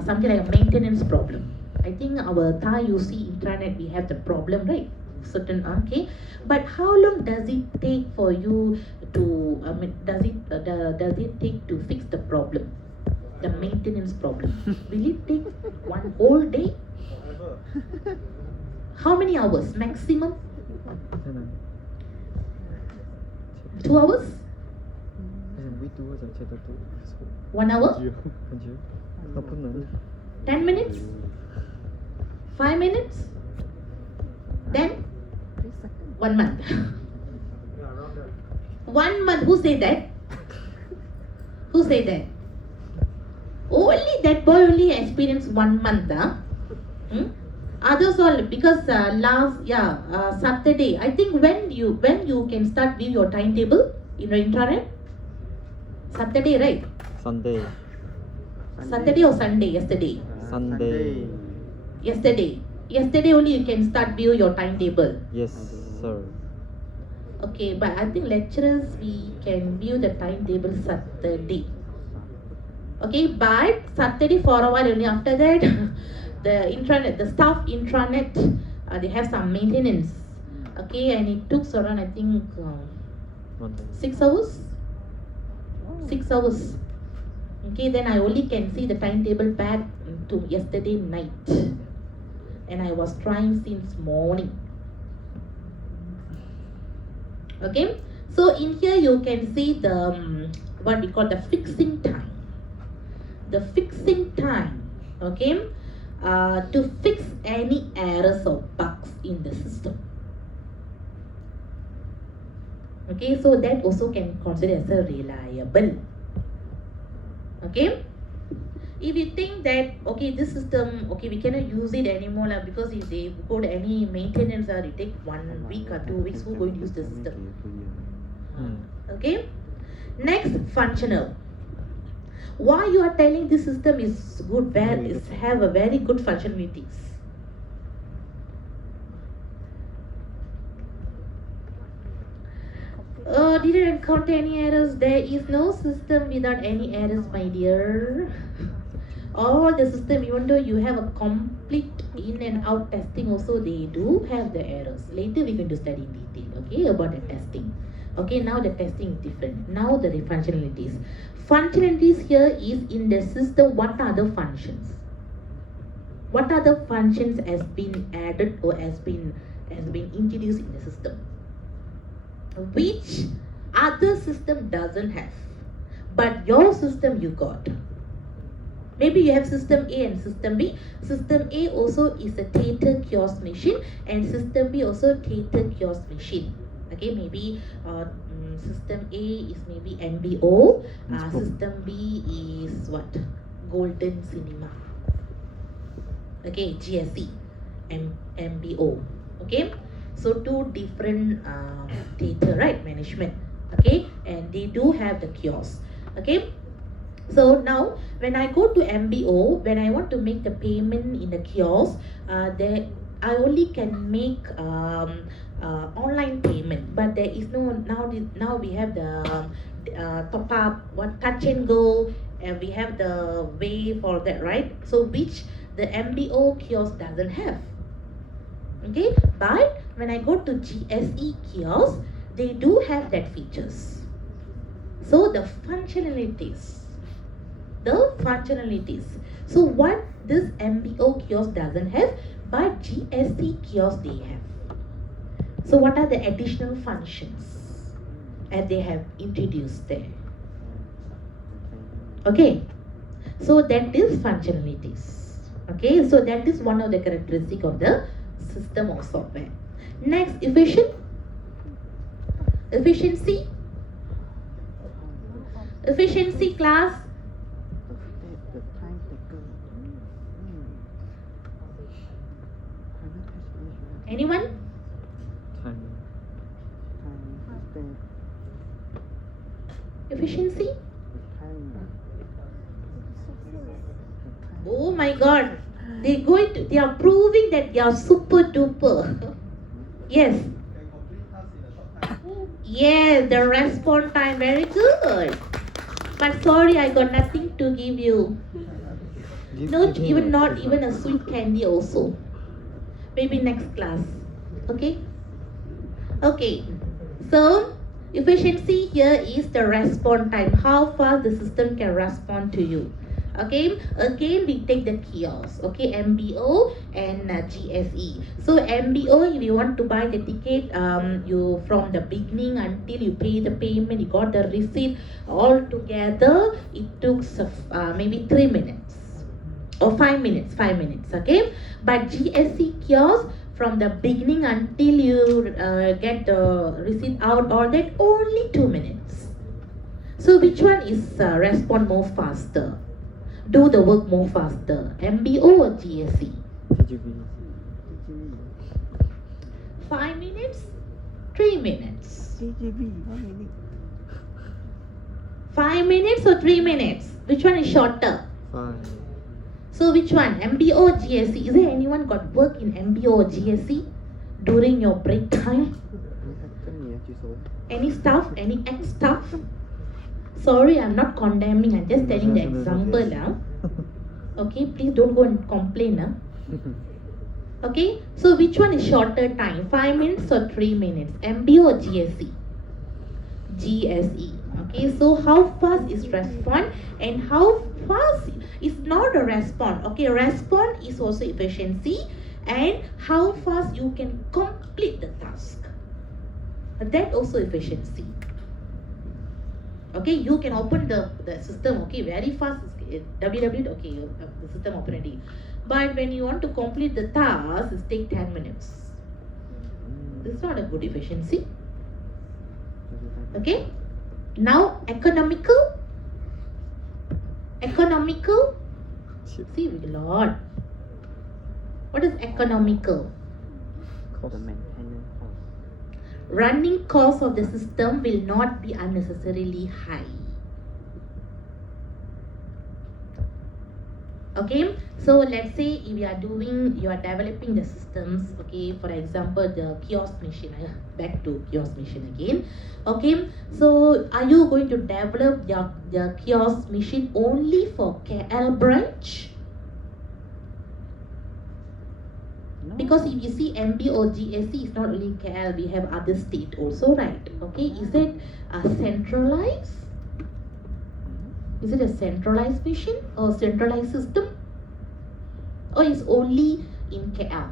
something like a maintenance problem. I think our Thai UC intranet we have the problem, right? Certain, okay, but how long does it take for you to does it take to fix the problem, the maintenance problem? Will it take one whole day? How many hours maximum? 2 hours? 1 hour? 10 minutes? 5 minutes? Then 1 month. 1 month. Who say that? Who say that? Only that boy only experienced 1 month. Others all because last Saturday. I think when you can start view your timetable in your intranet. Saturday, right? Sunday. Saturday or Sunday? Yesterday. Sunday. Yesterday only you can start view your timetable. Yes, sir. Okay, but I think lecturers we can view the timetable Saturday. Okay, but Saturday for a while only. After that, the staff intranet, they have some maintenance. Okay, and it took around I think 6 hours. 6 hours. Okay, then I only can see the timetable back to yesterday night. And I was trying since morning. Okay, so in here you can see the what we call the fixing time. The fixing time, okay, to fix any errors or bugs in the system. Okay, so that also can consider as a reliable. Okay. If you think that okay this system okay we cannot use it anymore because if they go to any maintenance it take 1 week or 2 weeks, who going to use the system? Okay. Next, functional. Why you are telling this system is good, have a very good functionalities? Didn't encounter any errors. There is no system without any errors, my dear. All the system, even though you have a complete in and out testing also, they do have the errors. Later we are going to study in detail, okay, about the testing. Okay, now the testing is different. Now the functionalities. Functionalities here is in the system, what are the functions? What other functions has been added or has been introduced in the system? Which other system doesn't have, but your system you got. Maybe you have system A and system B. System A also is a theater kiosk machine and system B also theater kiosk machine. Okay, maybe system A is maybe MBO, system B is what? Golden Cinema. Okay, GSC, MBO. Okay, so two different theater, right? Management. Okay, and they do have the kiosk. Okay. So now when I go to MBO, when I want to make the payment in the kiosk, there I only can make online payment, but there is no now we have the top up what touch and go, and we have the way for that, right? So which the MBO kiosk doesn't have. Okay, but when I go to GSE kiosk, they do have that features. So the functionalities. So what this MBO kiosk doesn't have, but GSC kiosk they have. So what are the additional functions that they have introduced there? Okay, so that is functionalities. Okay, so that is one of the characteristic of the system or software. Next, efficiency class. The time taken. Anyone? Time. Time. Efficiency? Time. Oh my God! They are proving that they are super duper. Yes. Yes, the response time very good. But sorry, I got nothing to give you. Not even a sweet candy also. Maybe next class. Okay? Okay. So efficiency here is the response time. How fast the system can respond to you. Okay, again we take the kiosk. Okay, MBO and GSE. So MBO, if you want to buy the ticket, you from the beginning until you pay the payment, you got the receipt, all together it took maybe 3 minutes or 5 minutes. Okay, but GSE kiosk, from the beginning until you get the receipt out, all that only 2 minutes. So which one is respond more faster? Do the work more faster, MBO or GSE? TGV. 5 minutes, 3 minutes. TGV, 1 minute. 5 minutes or 3 minutes? Which one is shorter? 5. So which one, MBO or GSE? Is there anyone got work in MBO or GSE during your break time? Any stuff? Any X stuff? Sorry, I'm not condemning, I'm just telling the example now. Okay, please don't go and complain now. Okay, so which one is shorter time, 5 minutes or 3 minutes, MBO or GSE? GSE. Okay, so how fast is respond and how fast is not a respond. Okay, respond is also efficiency and how fast you can complete the task. That also efficiency. Okay, you can open the system, okay, very fast, www, okay, the system open already. But when you want to complete the task, it take 10 minutes. This is not a good efficiency. Okay, now economical. See, Lord, what is economical? The maintenance cost. Running cost of the system will not be unnecessarily high. Okay, so let's say if you are developing the systems, okay, for example the kiosk machine, back to kiosk machine again. Okay, so are you going to develop the kiosk machine only for KL branch? No. Because if you see MB or GSC, it's not only KL, we have other state also, right? Okay, is it centralized? Is it a centralized machine or centralized system? Or is only in KL?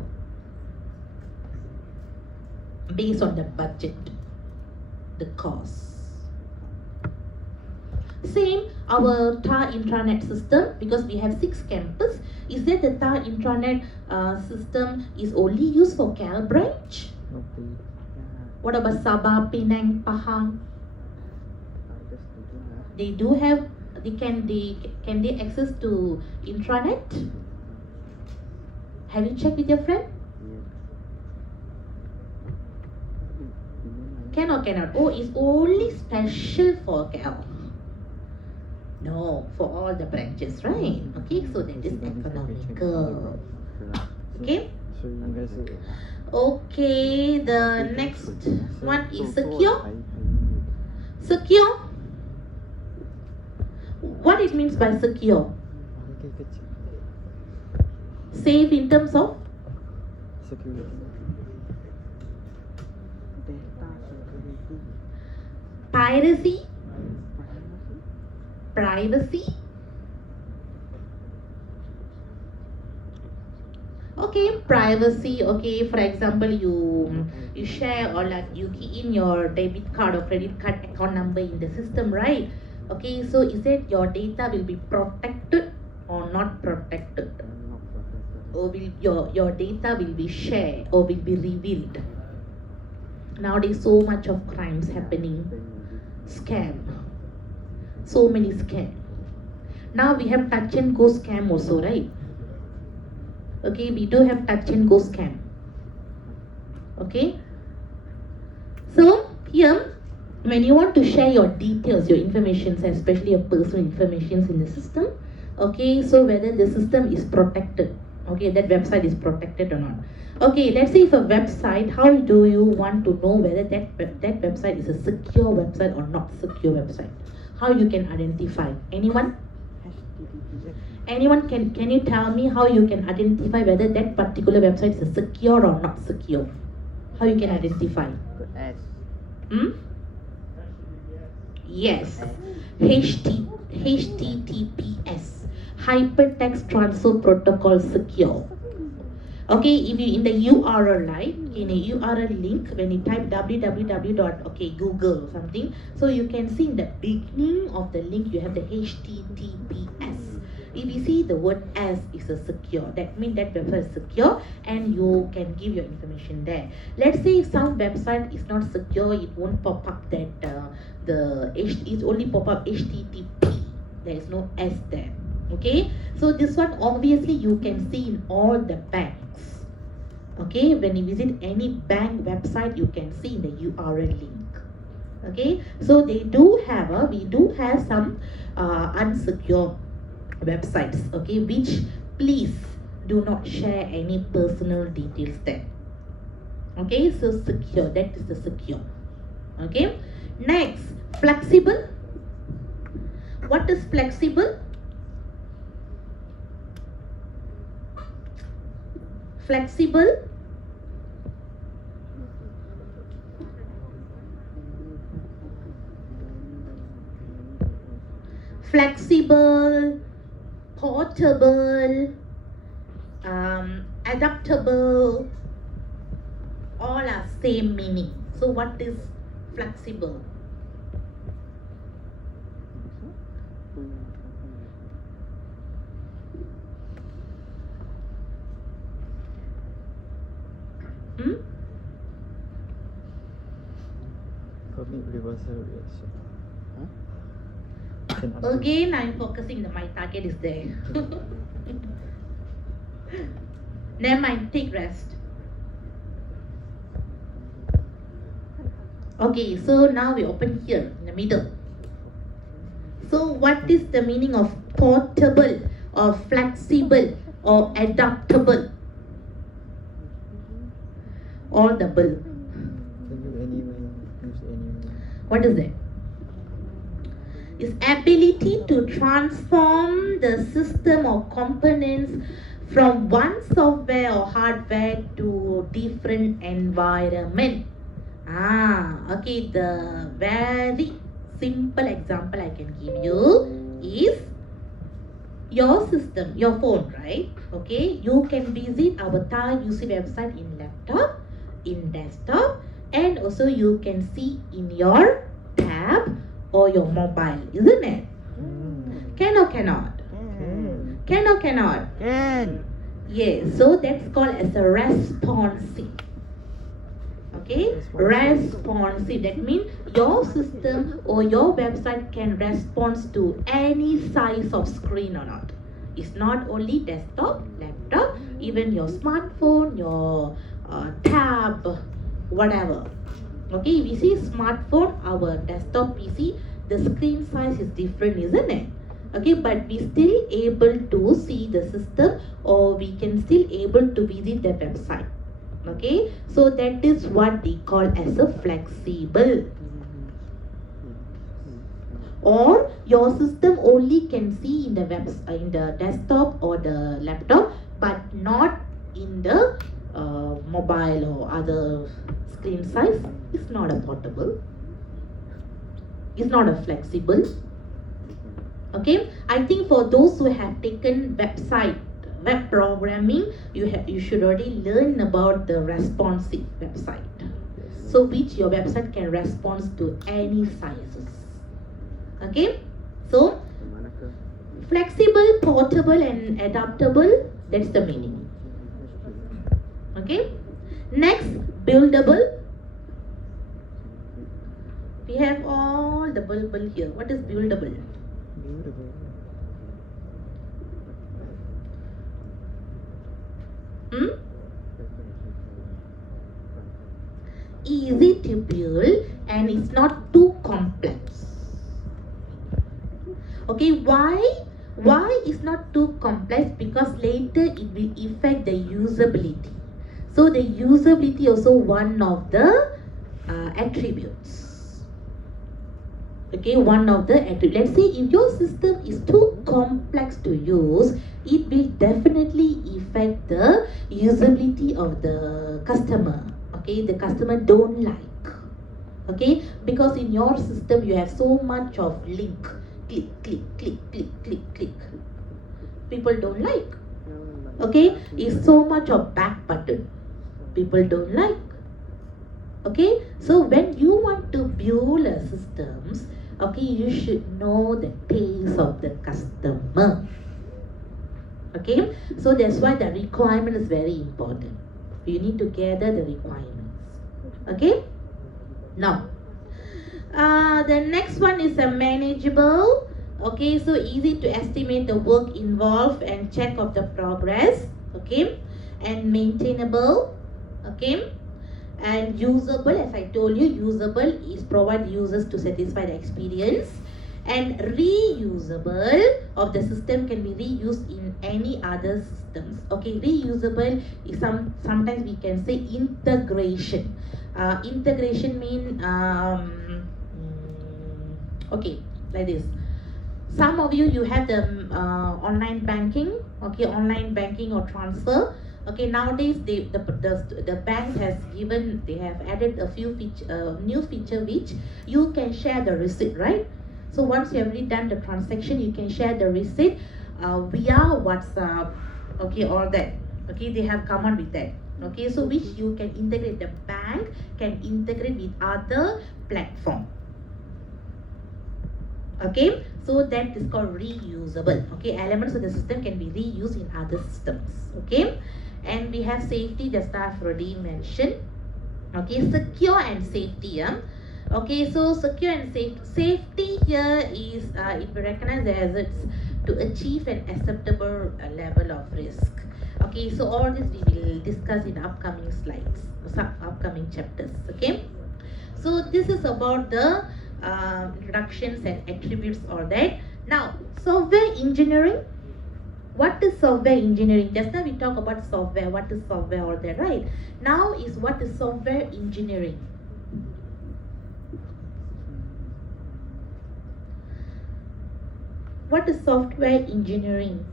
Based on the budget, the cost. Same, our TAR intranet system, because we have 6 campus. Is that the TAR intranet system is only used for KL branch? No, please. What about Sabah, Penang, Pahang? They do have. Can they access to intranet? Have you checked with your friend? Yes. Can or cannot? Oh, it's only special for KL. No, for all the branches, right? Okay, so that is economical. Okay? 所以应该是 Okay, the next one is secure. Secure. What it means by secure? 一个一个讲 Safe in terms of security data security piracy, privacy privacy. Okay, privacy. Okay, for example, you share or like you key in your debit card or credit card account number in the system, right? Okay, so is it your data will be protected or not protected? not protected. Or will your data will be shared or will be revealed? Nowadays, so much of crimes happening. Scam. So many scam. Now we have touch and go scam also, right? Okay, we do have touch and go scam. Okay. So here, when you want to share your details, your information, especially your personal information in the system, okay, so whether the system is protected, okay, that website is protected or not. Okay, let's say if a website, how do you want to know whether that website is a secure website or not secure website? How you can identify? Anyone? HTTPS Anyone can you tell me how you can identify whether that particular website is secure or not secure? How you can identify? the S Hmm? Yes. HTTPS, Hypertext Transfer Protocol Secure. Okay, if you in the URL, right, in a URL link, when you type www.google or something, so you can see in the beginning of the link you have the HTTPS. If you see the word S is a secure, that means that website is secure and you can give your information there. Let's say if some website is not secure, it won't pop up that it only pop up HTTP. There is no S there. Okay, so this one obviously you can see in all the banks. Okay, when you visit any bank website, you can see in the URL link. Okay, so we do have some unsecure websites, okay, which please do not share any personal details there. Okay, so secure, that is the secure. Okay, next, flexible. What is flexible? Flexible. Flexible, portable, adaptable, all are same meaning. So what is flexible? Hmm? permit reversal reaction Huh? can undo. Again, I'm focusing my target is there. Never mind, take rest. Okay, so now we open here in the middle. So what is the meaning of portable or flexible or adaptable? All double. Can you anyway use anyway What is that? Is ability to transform the system or components from one software or hardware to different environment. Okay, the very simple example I can give you is your system, your phone, right? Okay, you can visit our Thai UC website in laptop, in desktop, and also you can see in your tab or your mobile, isn't it? Can or cannot? Can or cannot? Can. Yes, so that's called as a responsive. Okay, responsive. That means your system or your website can respond to any size of screen or not. It's not only desktop, laptop, even your smartphone, your tab, whatever. Okay, if we see smartphone, our desktop PC, the screen size is different, isn't it? Okay, but we still able to see the system, or we can still able to visit the website. Okay, so that is what they call as a flexible. Or your system only can see in the in the desktop or the laptop, but not in the mobile or other screen size. It's not a portable, it's not a flexible. Okay, I think for those who have taken web programming, you should already learn about the responsive website, so which your website can respond to any sizes. Okay, so flexible, portable and adaptable, that's the meaning. Okay, next, buildable. We have all the bubble here. What is buildable? Beautiful. Easy to build and it's not too complex. Okay, why is not too complex? Because later it will affect the usability. So the usability also one of the attributes. Okay, one of the attributes. Let's say if your system is too complex to use, it will definitely affect the usability of the customer. Okay, the customer don't like. Okay, because in your system you have so much of link, click, click, click, click, click, click. People don't like. Okay, it's so much of back button. People don't like. Okay, so when you want to build a systems, okay, you should know the taste of the customer. Okay, so that's why the requirement is very important. You need to gather the requirements. Okay, now the next one is a manageable. Okay, so easy to estimate the work involved and check of the progress. Okay, and maintainable. Okay, and usable, as I told you, usable is provide users to satisfy the experience. And reusable of the system can be reused in any other systems. Okay, reusable is sometimes we can say integration. Integration mean okay, like this. Some of you have the online banking. Okay, online banking or transfer. Okay, nowadays the bank has given, they have added a few new feature which you can share the receipt, right? So once you have already done the transaction, you can share the receipt via WhatsApp. Okay, all that. Okay, they have come on with that. Okay, so which you can integrate, the bank can integrate with other platform. Okay, so that is called reusable. Okay, elements of the system can be reused in other systems. Okay, and we have safety, the staff already mentioned. Okay, secure and safety. Okay, so secure and safety here is it will recognize the hazards to achieve an acceptable level of risk. Okay, so all this we will discuss in upcoming slides, some upcoming chapters. Okay, so this is about the introductions and attributes, all that. Now, software engineering. What is software engineering? Just now we talk about software. What is software, all that, right? Now is what is software engineering? What is software engineering?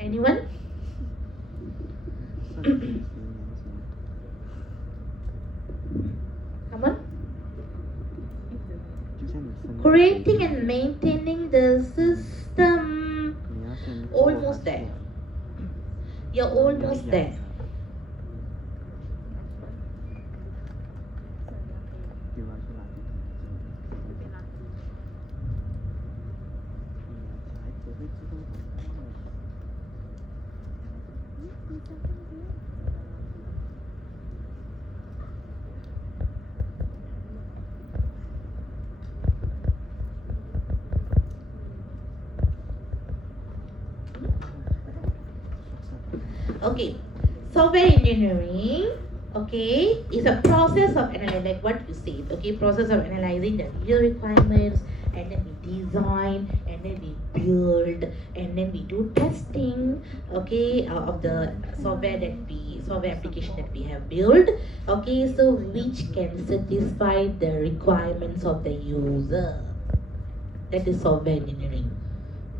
Anyone? Come on. Creating and maintaining the system. Almost there. You're almost there. Okay, software engineering, okay, is a process of analyzing, like what you said, okay, process of analyzing the user requirements, and then we design, and then we build, and then we do testing, okay, of the software application that we have built, okay, so which can satisfy the requirements of the user. That is software engineering.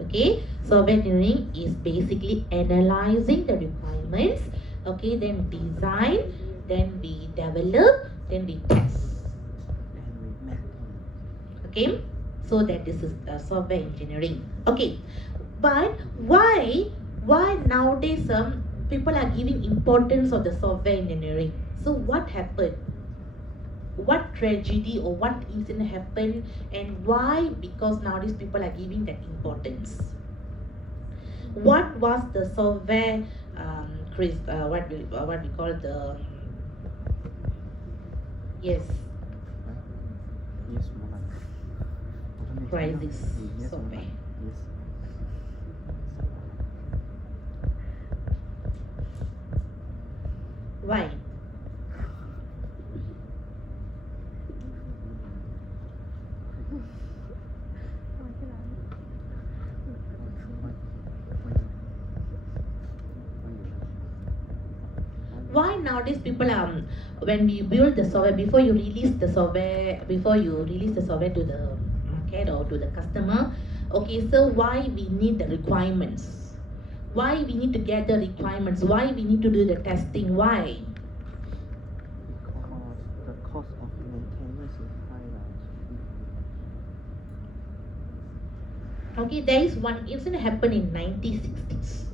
Okay, software engineering is basically analyzing the requirements, okay, then design, then we develop, then we test. Okay, so that this is software engineering. Okay, but why nowadays people are giving importance of the software engineering? So what happened? What tragedy or what incident happened, and why? Because nowadays people are giving that importance. What was the software what we call the yes Yes, Mohan. crisis Yes, software? Mohan. Yes. Why? Why nowadays people when we build the software, before you release the software to the market or to the customer, okay, so why we need the requirements, why we need to get the requirements, why we need to do the testing, why? Because the cost of maintenance is high. Okay, there is one incident happened in 1960s.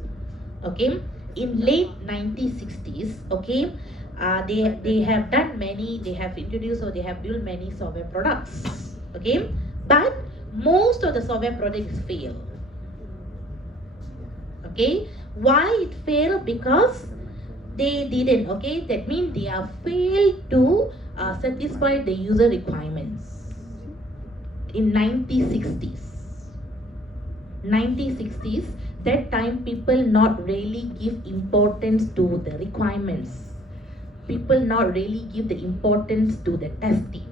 Okay, in late 1960s, okay, they have done many, they have introduced or they have built many software products. Okay, but most of the software products fail. Okay, why it failed? Because they didn't. Okay, that means they have failed to satisfy the user requirements in 1960s. That time people not really give importance to the requirements, people not really give the importance to the testing.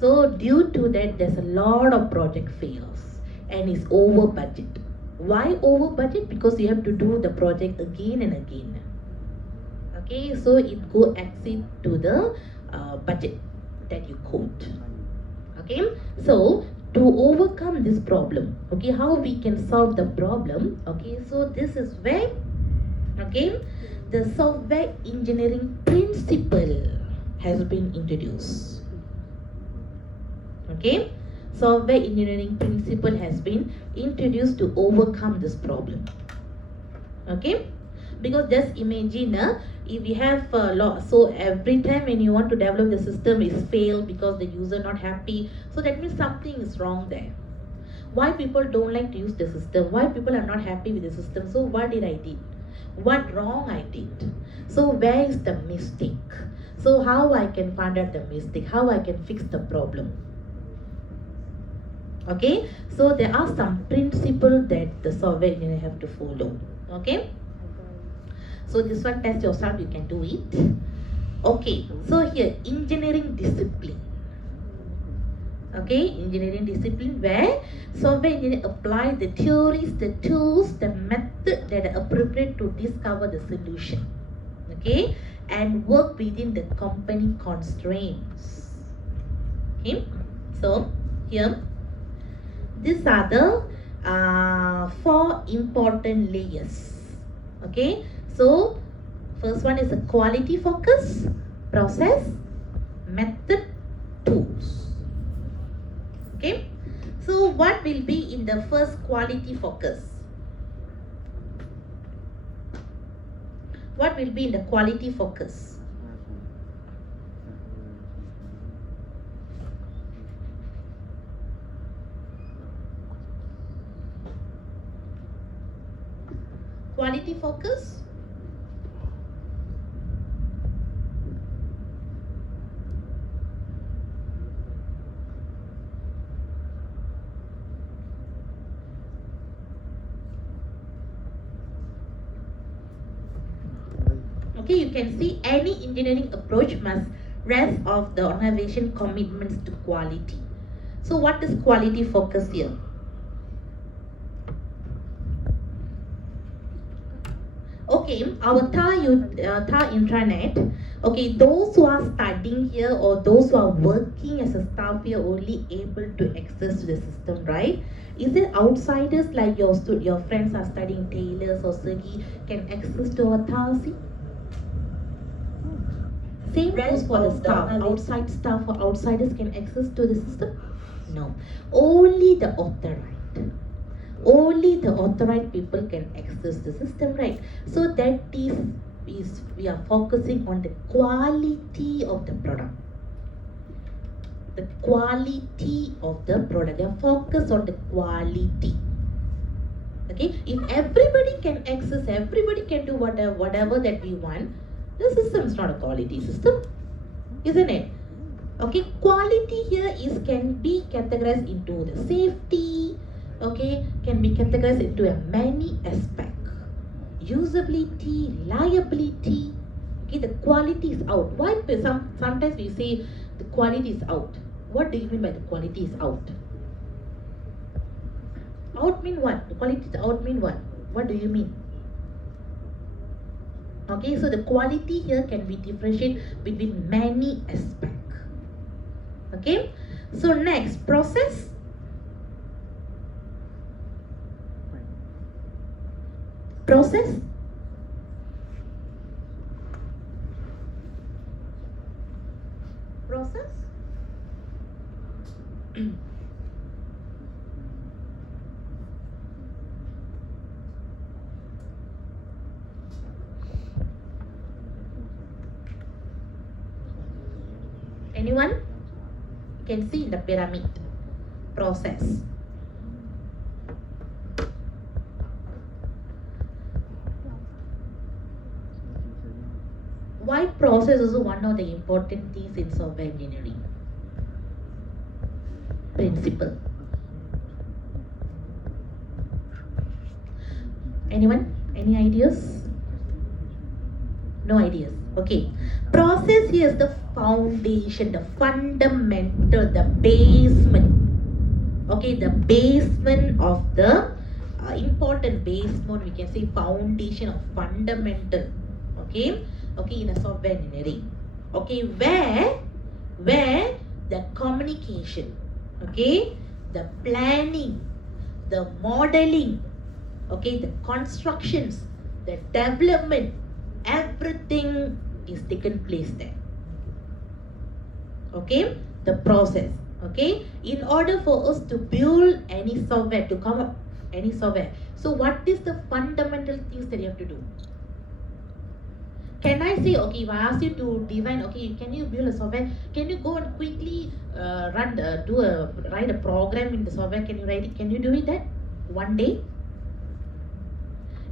So due to that, there's a lot of project fails and it's over budget. Why over budget? Because you have to do the project again and again. Okay, so it go exceed to the budget that you quote. Okay, so to overcome this problem, okay, how we can solve the problem? Okay, so this is where, okay, the software engineering principle has been introduced. Okay, software engineering principle has been introduced to overcome this problem. Okay, because just imagine if we have a lot, so every time when you want to develop the system is fail because the user not happy, so that means something is wrong there. Why people don't like to use the system, why people are not happy with the system? So what did I did, what wrong I did, so where is the mistake? So how I can find out the mistake, how I can fix the problem? Okay, so there are some principles that the software engineer have to follow. Okay, so this one, test yourself, you can do it. Okay, so here engineering discipline. Okay, engineering discipline where software engineer apply the theories, the tools, the method that are appropriate to discover the solution. Okay, and work within the company constraints. Okay, so here these are the 4 important layers. Okay, so first one is a quality focus, process, method, tools. Okay, so what will be in the first quality focus? What will be in the quality focus? Quality focus? Okay, you can see any engineering approach must rest of the organization commitments to quality. So what is quality focus here? Okay, our Thai intranet. Okay, those who are studying here or those who are working as a staff here only able to access to the system, right? Is there outsiders like your friends are studying tailors or Sergi can access to our Thai? Same goes for the staff. Outside staff or outsiders can access to the system? No. Only the authorized. Only the authorized people can access the system, right? So that is we are focusing on the quality of the product. The quality of the product. They are focused on the quality. Okay, if everybody can access, everybody can do whatever that we want, the system is not a quality system, isn't it? Okay, quality here can be categorized into the safety, okay, can be categorized into a many aspects. Usability, reliability, okay, the quality is out. Why sometimes we say the quality is out? What do you mean by the quality is out? Out mean what? The quality is out mean what? What do you mean? Okay, so the quality here can be differentiated between many aspects. Okay, so next, process. Process. Process. Anyone? You can see in the pyramid. Process. Why process is one of the important things in software engineering? Principle. Anyone? Any ideas? No ideas. Okay. Process here is the foundation, the fundamental, the basement. Okay, the basement of the important basement, we can say foundation of fundamental. Okay, okay, in a software engineering. Okay, where the communication, okay, the planning, the modeling, okay, the constructions, the development, everything is taken place there. Okay, the process. Okay, in order for us to build any software, to come up any software, so what is the fundamental things that you have to do? Can I say, okay, if I ask you to design, okay, can you build a software? Can you go and quickly write a program in the software? Can you write it? Can you do it that one day?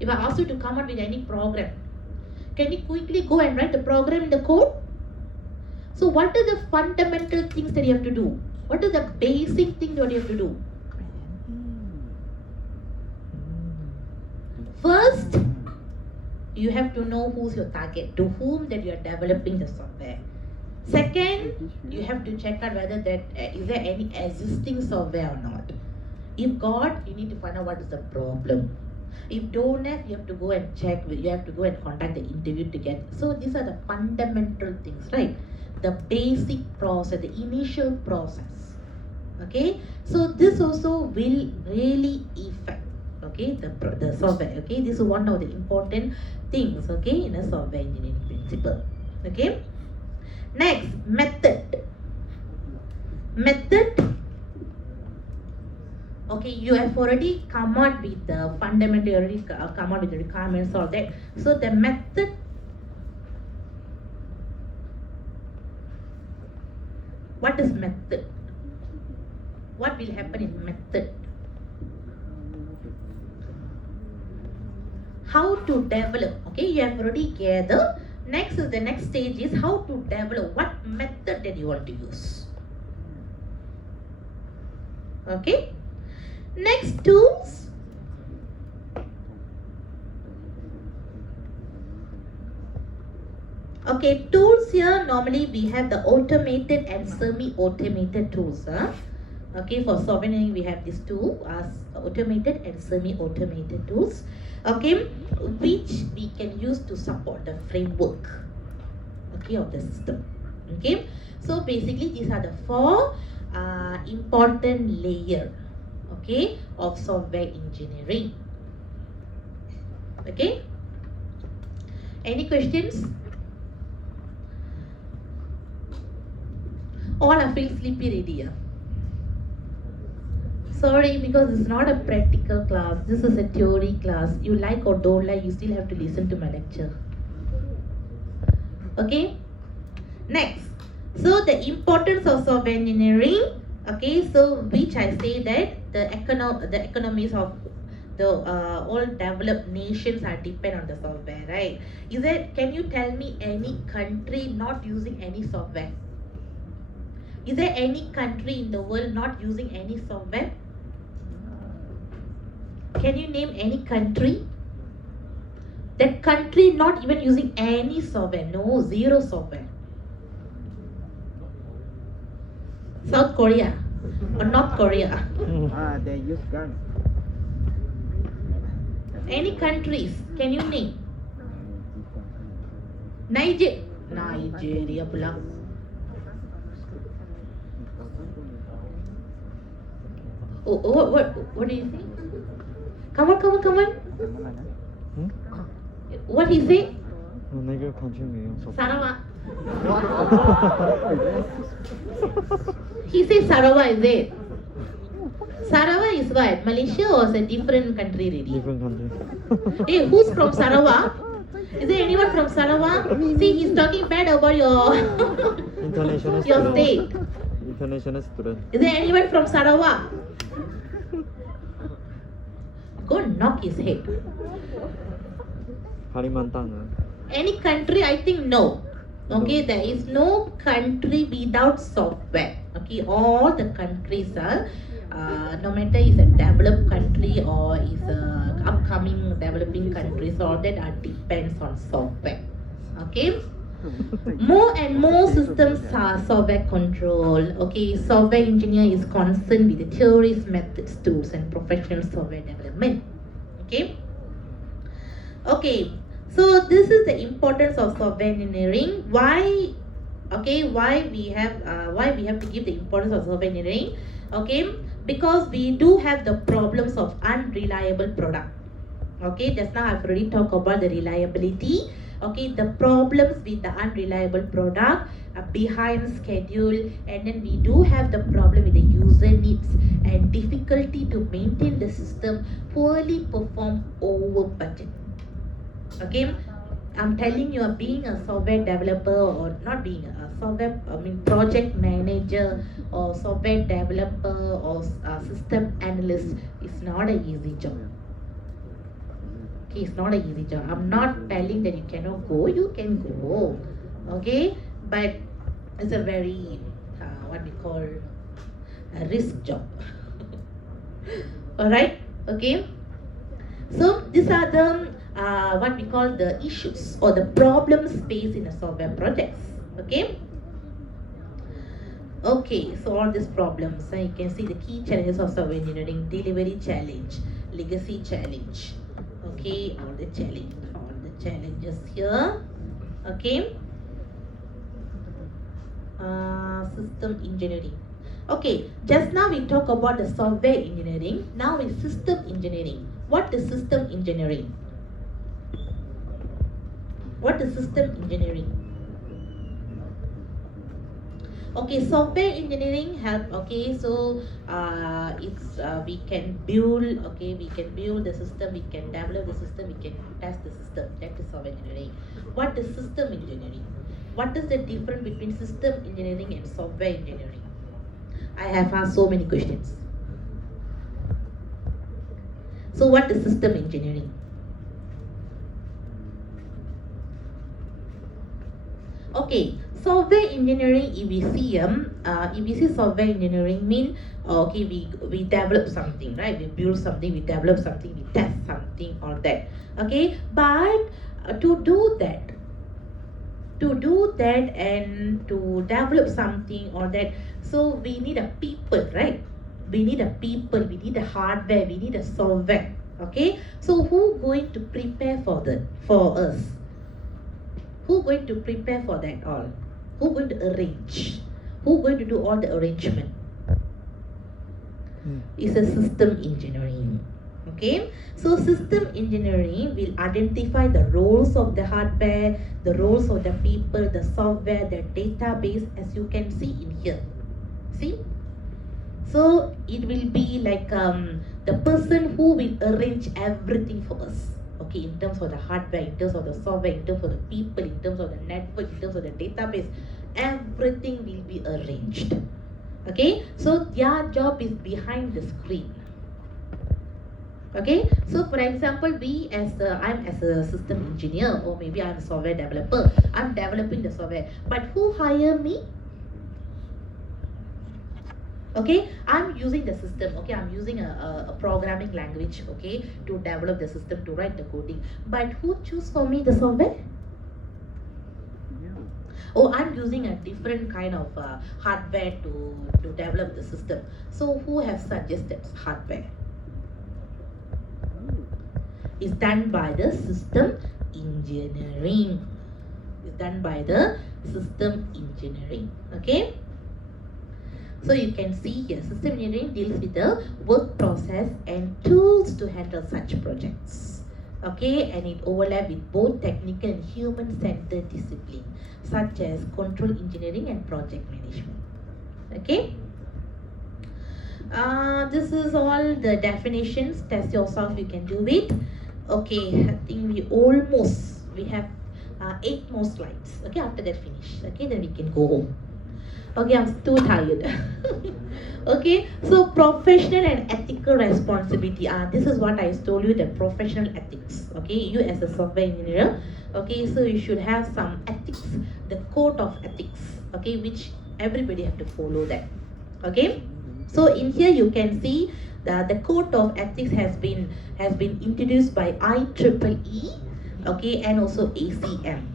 If I ask you to come up with any program, can you quickly go and write the program in the code? So what are the fundamental things that you have to do? What is the basic thing that you have to do? First, you have to know who's your target, to whom that you are developing the software. Second, you have to check out whether that is there any existing software or not. If got, you need to find out what is the problem. If don't have, you have to go and check. You have to go and contact the interview to get. So these are the fundamental things, right? The basic process, the initial process. Okay, so this also will really affect, okay, the software. Okay, this is one of the important things, okay, in a software engineering principle. Okay, next, method. Okay, you have already come out with the fundamental, already come out with the requirements, all that. So the method, what is method? What will happen in method? How to develop? Okay, you have already gathered. Next is the next stage is how to develop. What method that you want to use? Okay. Next, tools. Okay, tools here, normally we have the automated and semi-automated tools. Okay, for software engineering we have these two, automated and semi-automated tools. Okay, which we can use to support the framework, okay, of the system. Okay, so basically these are the four important layer, okay, of software engineering. Okay, any questions? All are feel sleepy already. Sorry, because it's not a practical class. This is a theory class. You like or don't like, you still have to listen to my lecture. Okay? Next. So the importance of software engineering. Okay, so which I say that the economies of the all developed nations are depend on the software, right? Is there? Can you tell me any country not using any software? Is there any country in the world not using any software? Can you name any country? That country not even using any software, no, zero software. South Korea or North Korea? They use guns. Any countries? Can you name? Nigeria pula. Oh, what do you think? Come on. What he say? 那个 country 没用 software。 Sarawak. He says Sarawak, is it? Sarawak is what? Malaysia or is a different country really? Different country. Hey, who's from Sarawak? Is there anyone from Sarawak? See, he's talking bad about your International your student. state. International student. Is there anyone from Sarawak? Go knock his head. Kalimantan. Any country? I think no. Okay, there is no country without software. Okay, all the countries are, no matter is a developed country or is a upcoming developing countries, all that are depends on software. Okay. More and more systems are software control. Okay, software engineer is concerned with the theories, methods, tools, and professional software development. Okay. Okay. So this is the importance of software engineering. Why? Okay, why we have to give the importance of software engineering? Okay, because we do have the problems of unreliable product. Okay, just now I've already talked about the reliability. Okay, the problems with the unreliable product, behind schedule, and then we do have the problem with the user needs and difficulty to maintain the system, poorly perform, over budget. Okay, I'm telling you, being a software developer or not being a software, project manager or software developer or system analyst is not an easy job. Okay, it's not an easy job. I'm not telling that you cannot go, you can go. Okay, but it's a very, what we call a risk job. Alright, okay. So these are the what we call the issues or the problems faced in a software projects. Okay. Okay, so all these problems, you can see the key challenges of software engineering: delivery challenge, legacy challenge. Okay, all the challenges here. Okay. System engineering. Okay, just now we talk about the software engineering. Now is system engineering. What is system engineering? What is system engineering? Okay, software engineering help. Okay, so it's we can build. Okay, we can build the system. We can develop the system. We can test the system. That is software engineering. What is system engineering? What is the difference between system engineering and software engineering? I have asked so many questions. So what is system engineering? Okay, software engineering, if we see software engineering mean, okay, we develop something, right? We build something, we develop something, we test something, all that. Okay, but to do to do that and to develop something or that, so we need a people, right? We need a people, we need a hardware, we need a software. Okay, so who going to prepare for that for us? Who going to prepare for that all? Who going to arrange? Who going to do all the arrangement? Is a system engineering. Okay, so system engineering will identify the roles of the hardware, the roles of the people, the software, the database, as you can see in here. See, so it will be like the person who will arrange everything for us. Okay, in terms of the hardware, in terms of the software, in terms of the people, in terms of the network, in terms of the database, everything will be arranged. Okay, so their job is behind the screen. Okay, so for example, I'm as a system engineer, or maybe I'm a software developer. I'm developing the software, but who hire me? Okay, I'm using the system. Okay, I'm using a programming language, okay, to develop the system, to write the coding. But who choose for me the software? Oh, I'm using a different kind of hardware to develop the system. So who have suggested hardware? Is done by the system engineering. Is done by the system engineering. Okay. So you can see here, system engineering deals with the work process and tools to handle such projects. Okay, and it overlaps with both technical and human-centered discipline, such as control engineering and project management. Okay. This is all the definitions. Test yourself, you can do it. Okay, I think we have 8 more slides. Okay, after that finish. Okay, then we can go home. Okay, I'm too tired. Okay, so professional and ethical responsibility. This is what I told you, the professional ethics. Okay, you as a software engineer, okay, so you should have some ethics, the code of ethics, okay, which everybody have to follow that. Okay, so in here you can see the code of ethics has been introduced by IEEE, okay, and also ACM.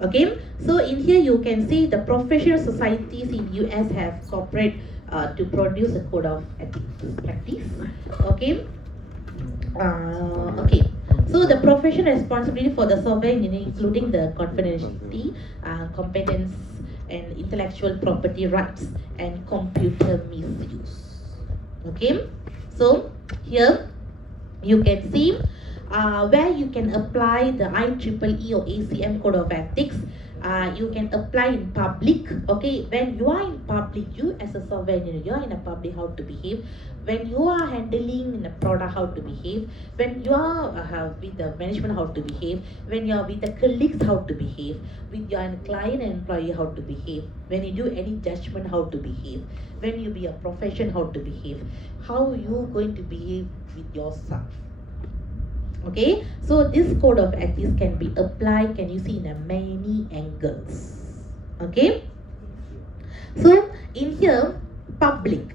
Okay, so in here you can see the professional societies in US have cooperated to produce a code of ethics practice. Okay, okay. So the professional responsibility for the software engineering, including the confidentiality, competence, and intellectual property rights, and computer misuse. Okay, so here you can see where you can apply the IEEE or ACM code of ethics. You can apply in public. Okay, when you are in public, you as a software engineer, you are in a public, how to behave. When you are handling in a product, how to behave. When you are with the management, how to behave. When you are with the colleagues, how to behave. With your client and employee, how to behave. When you do any judgment, how to behave. When you be a profession, how to behave. How you going to behave with yourself. Okay, so this code of ethics can be applied, can you see, in a many angles. Okay, so in here, public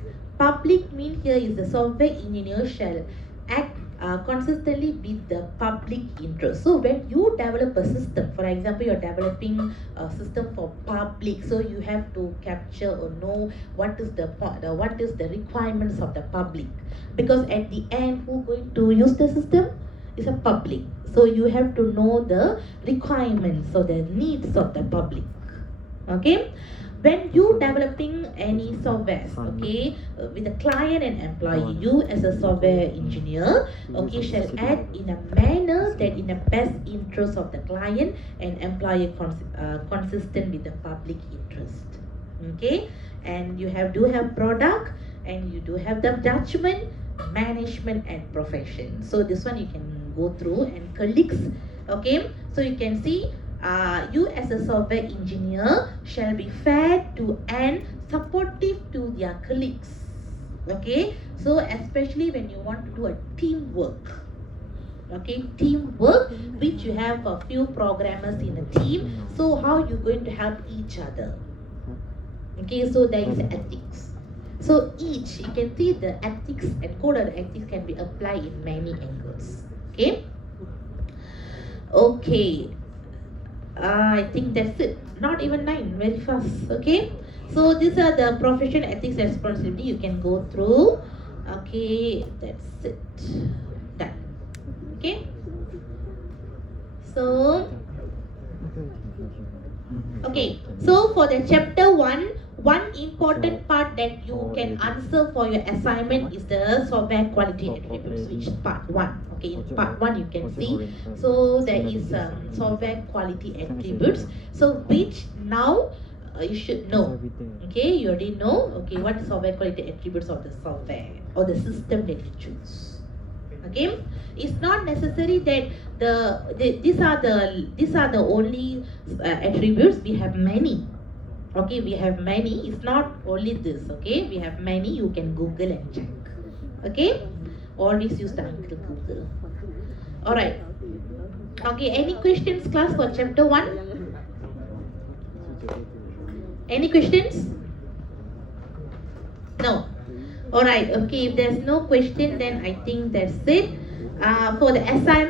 mean here is the software engineer shall act consistently with the public interest. So when you develop a system, for example, you're developing a system for public, so you have to capture or know what is the requirements of the public, because at the end, who going to use the system is a public. So you have to know the requirements or the needs of the public. Okay, when you developing any software, okay, with a client and employee, you as a software engineer, okay, shall act in a manner that in the best interest of the client and employee consistent with the public interest. Okay, and you do have product, and you do have the judgment, management, and profession. So this one you can go through, and colleagues. Okay, so you can see you as a software engineer shall be fair to and supportive to their colleagues. Okay, so especially when you want to do a teamwork. Okay, teamwork, which you have a few programmers in a team, so how you going to help each other. Okay, so there is ethics. So each, you can see the ethics and code of ethics can be applied in many angles. Okay. Okay. I think that's it. Not even 9, very fast. Okay. So these are the professional ethics and responsibility you can go through. Okay, that's it. Done. Okay. So okay. So for the chapter 1, one important part that you can answer for your assignment is the software quality attributes, which is part 1. Okay, in part 1 you can see. So there is software quality attributes. So which now you should know. Okay, you already know. Okay, what is software quality attributes of the software or the system that you choose. Okay, it's not necessary that these are the only attributes. We have many. Okay, we have many. It's not only this. Okay, we have many. You can Google and check. Okay, always use the Uncle Google. All right. Okay, any questions, class, for chapter 1? Any questions? No. All right. Okay, if there's no question, then I think that's it. For the assignment.